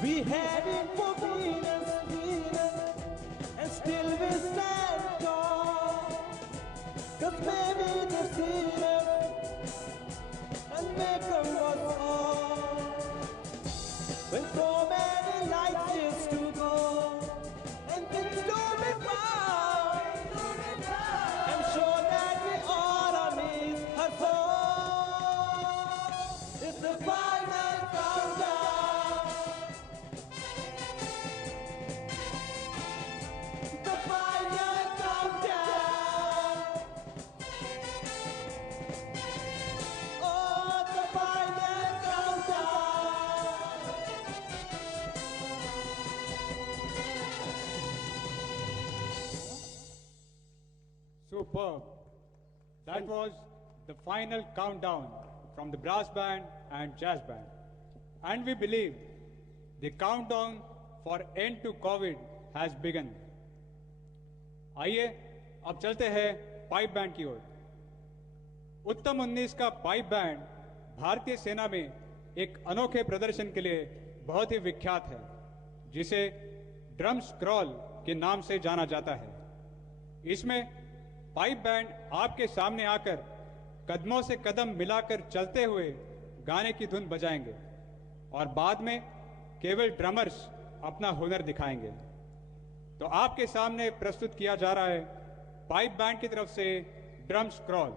We had it for Venus, and still we stand tall. 'Cause maybe they've seen us and make them us all. When so many lights used to go and things to be found, I'm sure that we ought to miss her soul. It's the final countdown. Superb. That was the final countdown from the brass band and jazz band. And we believe the countdown for end to COVID has begun. आइए अब चलते हैं pipe band की ओर। उत्तम 19 का pipe band भारतीय सेना में एक अनोखे प्रदर्शन के लिए बहुत ही विख्यात है, जिसे ड्रम स्क्रॉल के नाम से जाना जाता है। इसमें पाइप बैंड आपके सामने आकर कदमों से कदम मिलाकर चलते हुए गाने की धुन बजाएंगे और बाद में केवल ड्रमर्स अपना हुनर दिखाएंगे। तो आपके सामने प्रस्तुत किया जा रहा है पाइप बैंड की तरफ से ड्रम स्क्रॉल।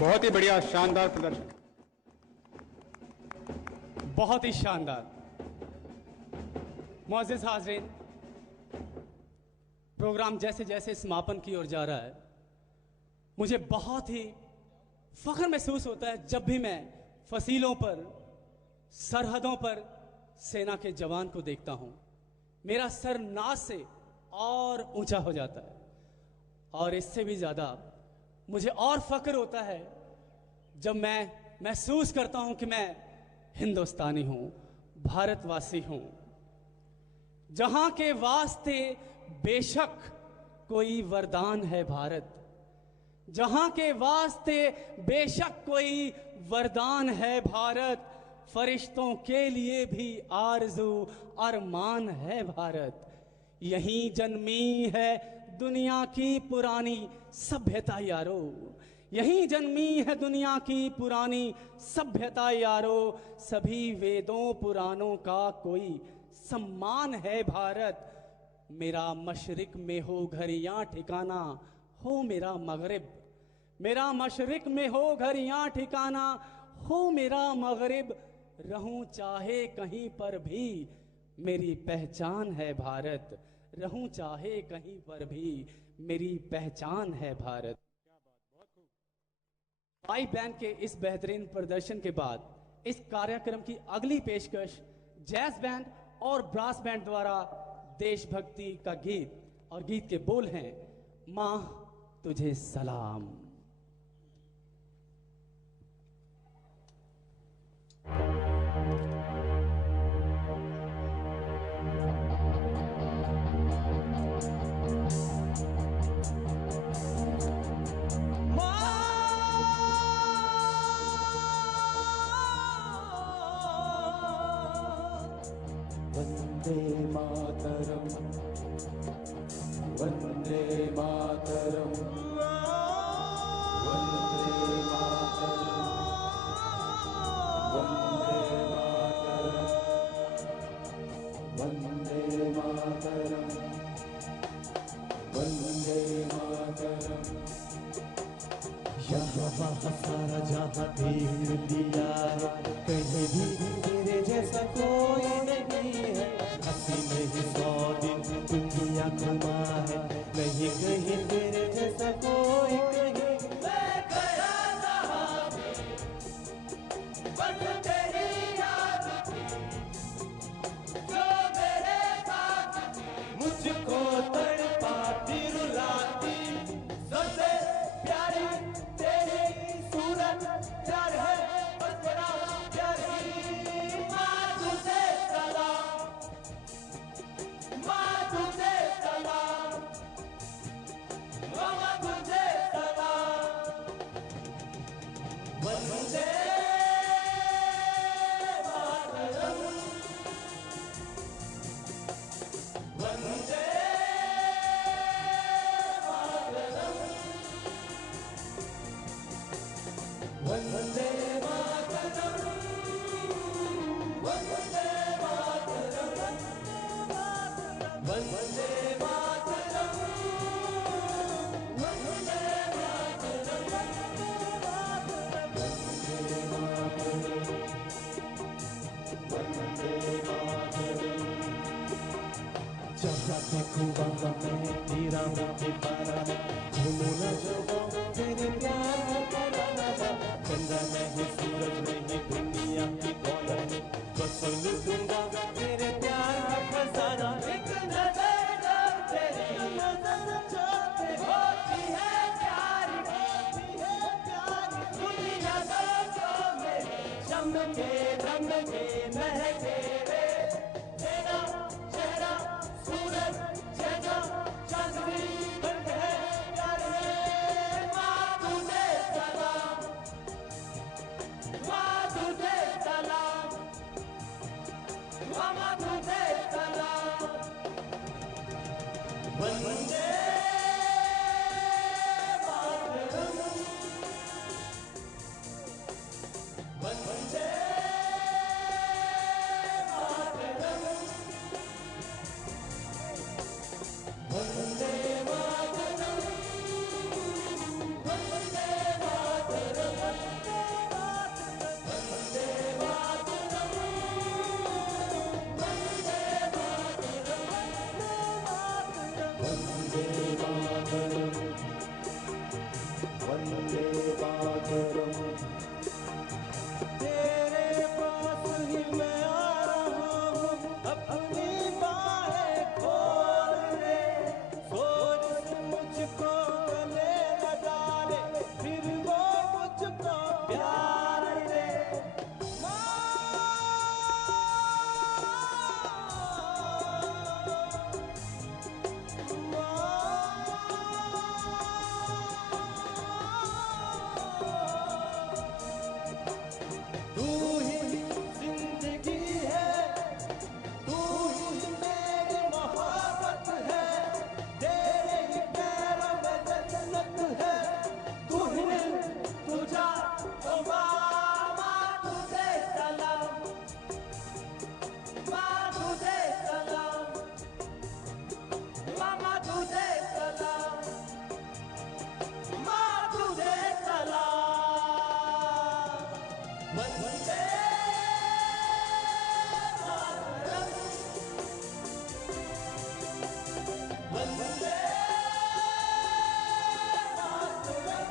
बहुत ही बढ़िया, शानदार प्रदर्शन। बहुत ही शानदार। मुअज़्ज़िज़ हाज़रीन, प्रोग्राम जैसे जैसे समापन की ओर जा रहा है, मुझे बहुत ही फख्र महसूस होता है जब भी मैं फसीलों पर, सरहदों पर सेना के जवान को देखता हूं। मेरा सर नाज से और ऊंचा हो जाता है। और इससे भी ज़्यादा मुझे और फख्र होता है जब मैं महसूस करता हूं कि मैं हिंदुस्तानी हूं, भारतवासी हूं, जहां के वास्ते बेशक कोई वरदान है भारत, जहां के वास्ते बेशक कोई वरदान है भारत, फरिश्तों के लिए भी आरज़ू अरमान है भारत। यहीं जन्मी है दुनिया की पुरानी सभ्यता यारो, यहीं जन्मी है दुनिया की पुरानी सभ्यता यारो। सभी वेदों पुराणों का कोई सम्मान है भारत। मेरा मशरिक में हो घर या ठिकाना हो मेरा मगरिब, मेरा मशरिक में हो घर या ठिकाना हो मेरा मगरिब। रहूं चाहे कहीं पर भी मेरी पहचान है भारत, रहूं चाहे कहीं पर भी मेरी पहचान है भारत। आई बैंड के इस बेहतरीन प्रदर्शन के बाद इस कार्यक्रम की अगली पेशकश जैज बैंड और ब्रास बैंड द्वारा देशभक्ति का गीत, और गीत के बोल हैं माँ तुझे सलाम। वंदे मातरम, वंदे मातरम, वंदे मातरम, वंदे मातरम, वंदे मातरम। यहाँ वहाँ सारा जहाँ देख लिया है, कहीं भी तेरे जैसा कोई नहीं है। हंसी नहीं 100 दिन दुनिया घुमा है, नहीं कहीं तेरे जैसा कोई कहीं। मैं गया जहाँ भी, बस तेरी याद थी, जो मेरे साथ मुझको तड़पाती रुलाती, सबसे प्यारी तेरी सूरत, प्यार है बस तेरा प्यार ही। माँ तुझे सलाम, माँ तुझे सलाम, माँ तुझे सलाम। वंदे मातरम, वंदे मातरम, वंदे मातरम, वंदे मातरम, वंदे मातरम, वंदे जहाँ देखूँ वहाँ मैं तेरा मुझे पारा, घूमूं न जो तेरे प्यार का राना। चंदा नहीं सूरज नहीं दुनिया की दौलत, बस लूटूंगा तेरे प्यार का खजाना। एक नजर जब तेरी होती है प्यारी, दुनिया सोचो मेरे चमके दमके महके रे। तेरा चेहरा सूरज जैसा चांदनी बनके है प्यार है। माँ तुझे सलाम, माँ तुझे सलाम, माँ तुझे सलाम। वंदे मातरम, वंदे मातरम, वंदे मातरम, वंदे मातरम, वंदे मातरम, वंदे मातरम। तेरे पास ही मैं आ रहा हूँ, अपनी बाहें खोल ले। सोच मुझको गले लगा ले, फिर वो मुझको प्यार दे। तू ही जिंदगी है, तू ही मेरी मोहब्बत है, तेरे ही पैरों में जन्नत है। तू ही दिल तुझा ओ माँ तुझे सलाम, माँ तुझे सलाम, मामा तुझे सलाम, माँ तुझे सलाम। वंदे मातरम, वंदे मातरम,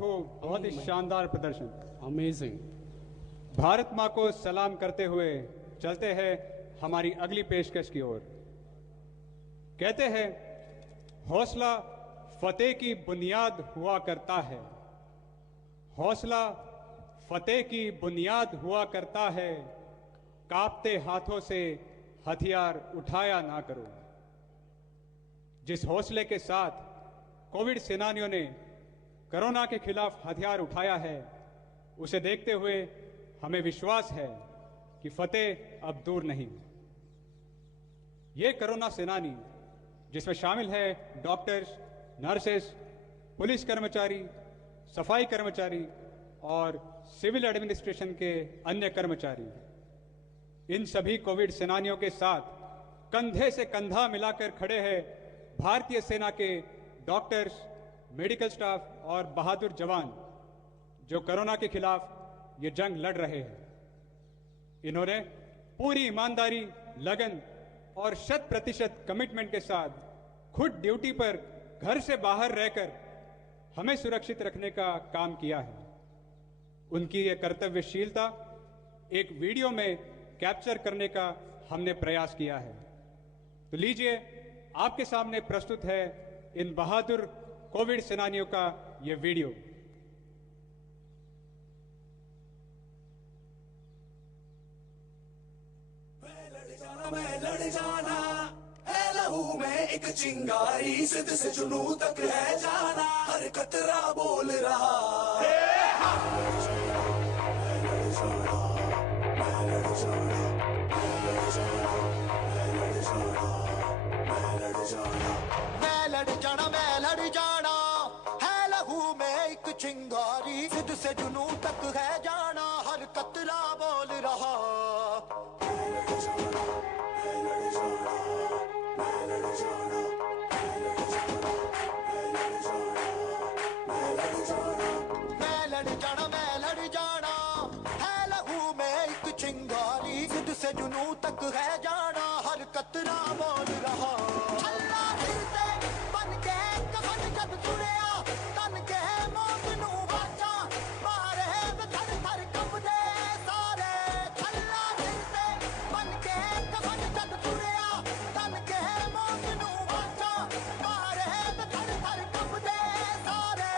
खूब, बहुत ही शानदार प्रदर्शन। अमेजिंग। भारत माँ को सलाम करते हुए चलते हैं हमारी अगली पेशकश की ओर। कहते हैं, हौसला फतेह की बुनियाद हुआ करता है। हौसला फतेह की बुनियाद हुआ करता है। कांपते हाथों से हथियार उठाया ना करो। जिस हौसले के साथ कोविड सेनानियों ने कोरोना के खिलाफ हथियार उठाया है, उसे देखते हुए हमें विश्वास है कि फतेह अब दूर नहीं। ये कोरोना सेनानी, जिसमें शामिल है डॉक्टर्स, नर्सेस, पुलिस कर्मचारी, सफाई कर्मचारी और सिविल एडमिनिस्ट्रेशन के अन्य कर्मचारी, इन सभी कोविड सेनानियों के साथ कंधे से कंधा मिलाकर खड़े हैं भारतीय सेना के डॉक्टर्स, मेडिकल स्टाफ और बहादुर जवान, जो कोरोना के खिलाफ ये जंग लड़ रहे हैं। इन्होंने पूरी ईमानदारी, लगन और 100% कमिटमेंट के साथ खुद ड्यूटी पर घर से बाहर रहकर हमें सुरक्षित रखने का काम किया है। उनकी ये कर्तव्यशीलता एक वीडियो में कैप्चर करने का हमने प्रयास किया है। तो लीजिए, आपके सामने प्रस्तुत है इन बहादुर कोविड सेनानियों का ये वीडियो। मैं लड़ जाना है, लहू में एक चिंगारी, सिद्ध से जुनू तक है जाना, हर कतरा बोल रहा है। मैं लड़ जाना है, लहू में एक चिंगारी, सिद्ध से जुनू तक है जाना, हर कतरा बोल रहा। मैं लड़ जाना है, लहू में एक चिंगारी, सिद्ध से जुनू तक है जाना, हर कतरा बोल रहा। अल्लाह दिल से बन के कफन जब तुरिया, तन के मौत नू बाचा, मारे थर थर कंबदे सारे। अल्लाह दिल से बन के कफन जब तुरिया, तन के मौत नू बाचा, मारे थर थर कंबदे सारे।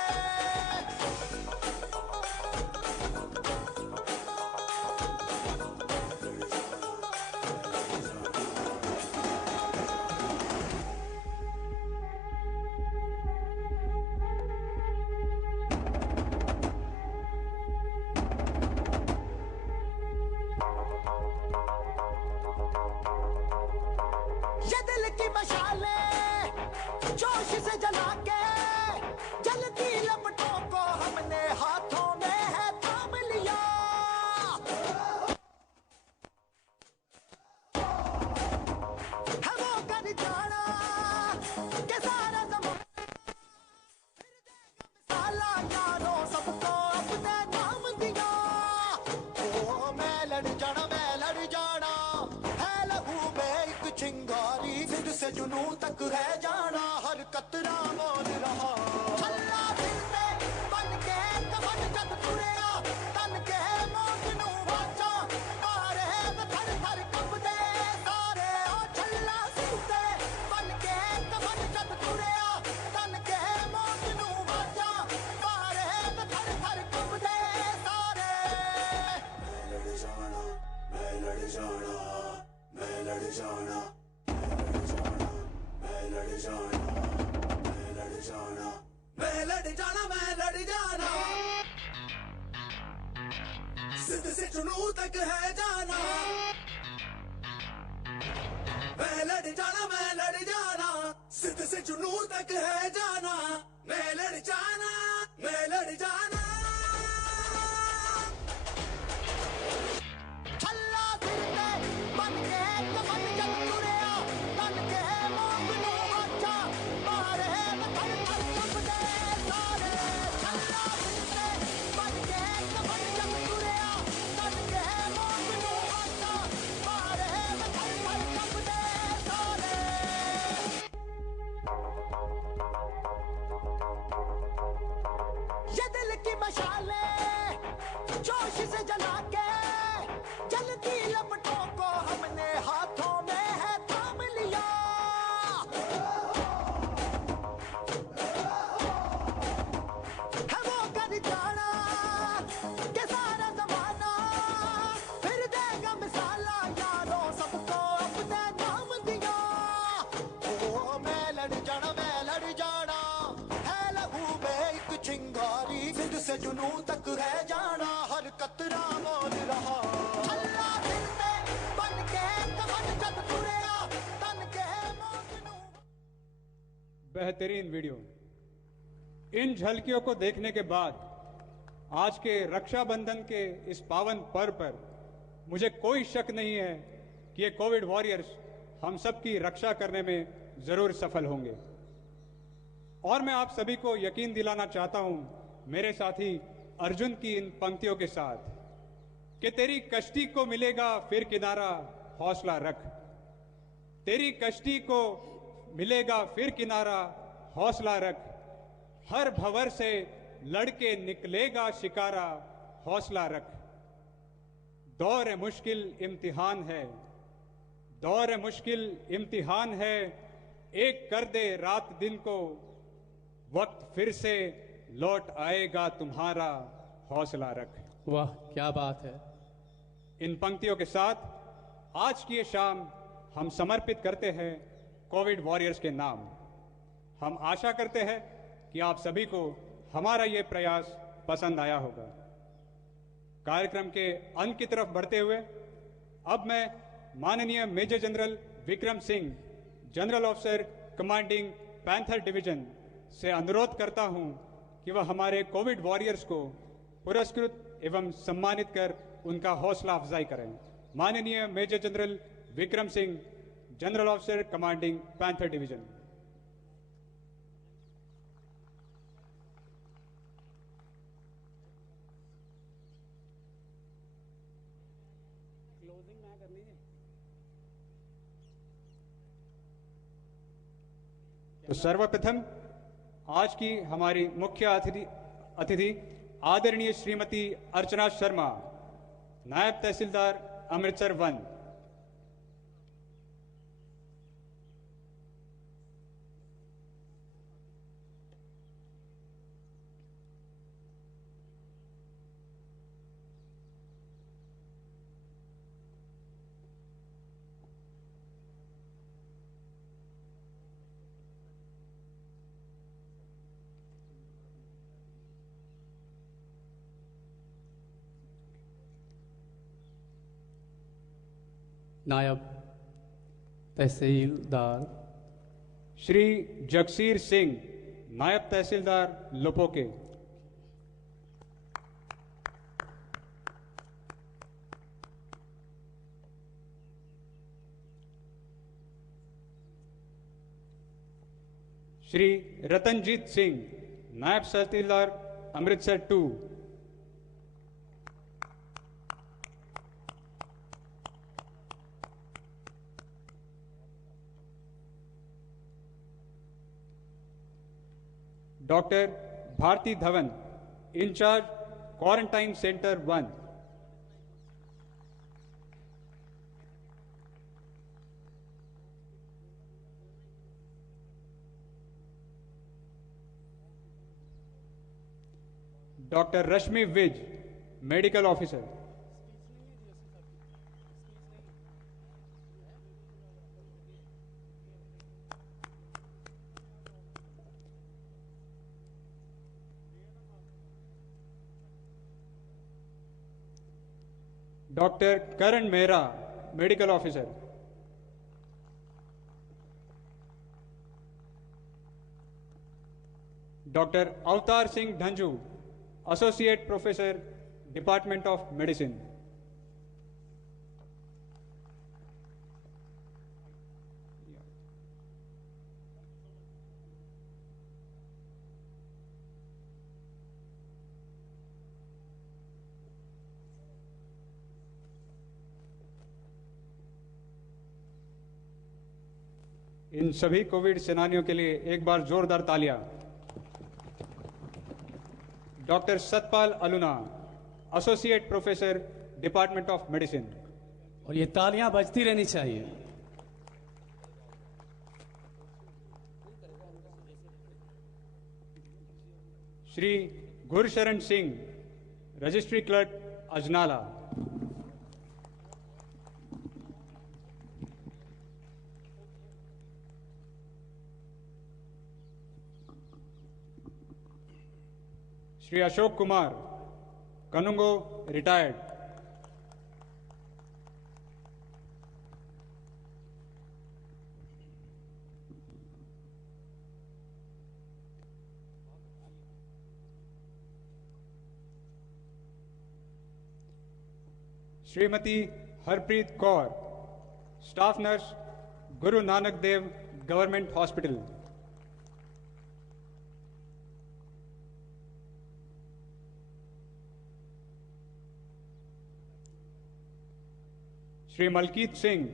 ये दिल की मशालें जोश से जला के, जलती लपटों को हमने हाथों में है थाम लिया। है वो कर जाना के सारा ज़माना साला यारों सबको अपने नाम दिया। ओ मैं लड़ जाना है, लहू में एक चिंगारी, सिद्ध से जुनू तक है जाना, हर कतरा बोल रहा। अल्लाह दिल से बन के कफन जब तुरिया, तन के मौत नू बाचा, मारे थर थर कंबदे सारे। ओ छल्ला दिल से बन के कफन जब तुरिया, तन के मौत नू बाचा, मारे थर थर कंबदे सारे। मैं लड़ जाना, मैं लड़ जाना, मैं लड़ जाना, मैं लड़ जाना, मैं लड़ जाना, मैं लड़ जाना, सिद्ध से जुनू तक है जाना। मैं लड़ जाना, मैं लड़ जाना, सिद्ध से जुनू तक है जाना। मैं लड़ जाना, मैं लड़ जाना। छल्ला दिल से बन के कफन जब तुरिया, तन के मौत नू बाचा, मारे थर थर कंबदे सारे। छल्ला दिल से बन के कफन जब तुरिया, तन के मौत नू बाचा, मारे थर थर कंबदे सारे। से जुनू तक है जाना, हर कतरा बोल रहा अल्लाह दिल में बन के कहन जब तुरेगा तन के मौत नू। बेहतरीन वीडियो। इन झलकियों को देखने के बाद आज के रक्षाबंधन के इस पावन पर्व पर मुझे कोई शक नहीं है कि ये कोविड वॉरियर्स हम सबकी रक्षा करने में जरूर सफल होंगे। और मैं आप सभी को यकीन दिलाना चाहता हूं मेरे साथी अर्जुन की इन पंक्तियों के साथ कि तेरी कश्ती को मिलेगा फिर किनारा, हौसला रख। तेरी कश्ती को मिलेगा फिर किनारा, हौसला रख। हर भंवर से लड़के निकलेगा शिकारा, हौसला रख। दौर मुश्किल इम्तिहान है, दौर मुश्किल इम्तिहान है, एक कर दे रात दिन को, वक्त फिर से लौट आएगा तुम्हारा, हौसला रख। वाह क्या बात है। इन पंक्तियों के साथ आज की ये शाम हम समर्पित करते हैं कोविड वॉरियर्स के नाम। हम आशा करते हैं कि आप सभी को हमारा ये प्रयास पसंद आया होगा। कार्यक्रम के अंत की तरफ बढ़ते हुए अब मैं माननीय major general Vikram Singh, general officer commanding panther division से अनुरोध करता हूं कि वह हमारे कोविड वॉरियर्स को पुरस्कृत एवं सम्मानित कर उनका हौसला अफजाई करें। माननीय major general Vikram Singh, general officer commanding panther division. तो सर्वप्रथम आज की हमारी मुख्य अतिथि आदरणीय श्रीमती अर्चना शर्मा, नायब तहसीलदार अमृतसर 1। नायब तहसीलदार श्री जगसीर सिंह, नायब तहसीलदार लोपोके। श्री रतनजीत सिंह, नायब तहसीलदार Amritsar 2। Doctor Bharti Dhawan, incharge quarantine centre 1। Doctor Rashmi Vij, medical officer. Doctor Karan Mehra, medical officer. Doctor Avtar Singh Dhanju, associate professor, department of medicine. इन सभी कोविड सेनानियों के लिए एक बार जोरदार तालियां। Doctor Satpal Aluna, associate professor, department of medicine. और ये तालियां बजती रहनी चाहिए। Shri Gursharan Singh, registry clerk, Ajnala. श्री अशोक कुमार, कनुंगो, retired. Shrimati Harpreet Kaur, staff nurse, Guru Nanak Dev government hospital. Shri Malkit Singh,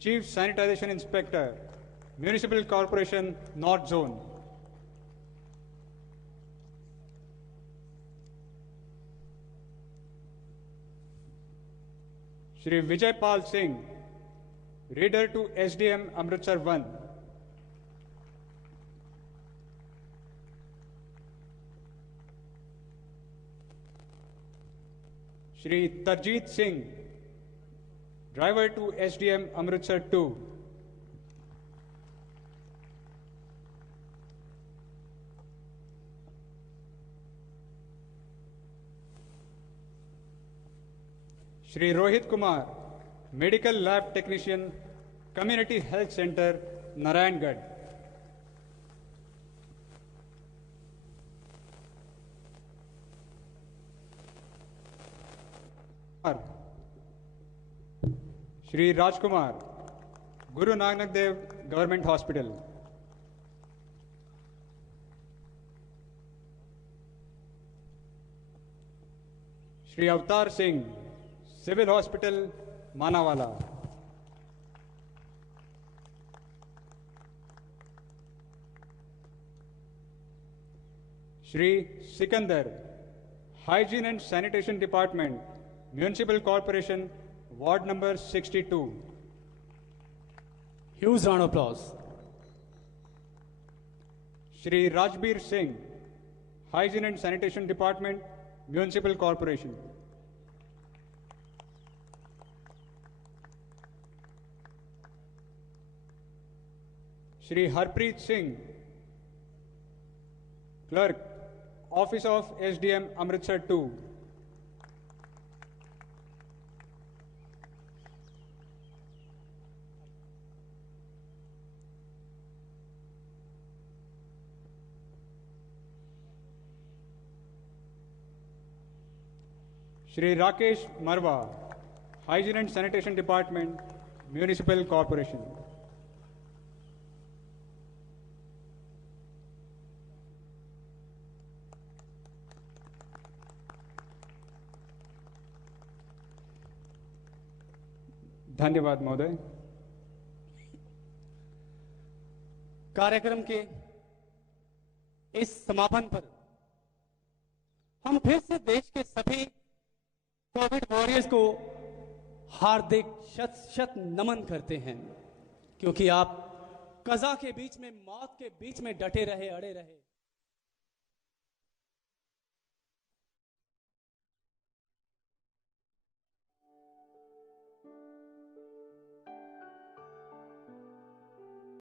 chief sanitization inspector, municipal corporation north zone. Shri Vijay Pal Singh, reader to SDM Amritsar 1। Shri Tarjit Singh, driver to SDM Amritsar 2। Shri Rohit Kumar, medical lab technician, community health centre, Narayangarh. Shri Rajkumar, Guru Nanak Dev government hospital. Shri Avtar Singh, civil hospital, Manawala. Shri Sikandar, hygiene and sanitation department, municipal corporation, ward number 62। Huge round of applause. Shri Rajbir Singh, hygiene and sanitation department, municipal corporation. Shri Harpreet Singh, clerk, office of SDM Amritsar 2। Shri Rakesh Marwah, hygiene and sanitation department, municipal corporation. धन्यवाद महोदय। कार्यक्रम के इस समापन पर हम फिर से देश के सभी कोविड वॉरियर्स को हार्दिक शत शत नमन करते हैं, क्योंकि आप कज़ा के बीच में, मौत के बीच में डटे रहे, अड़े रहे।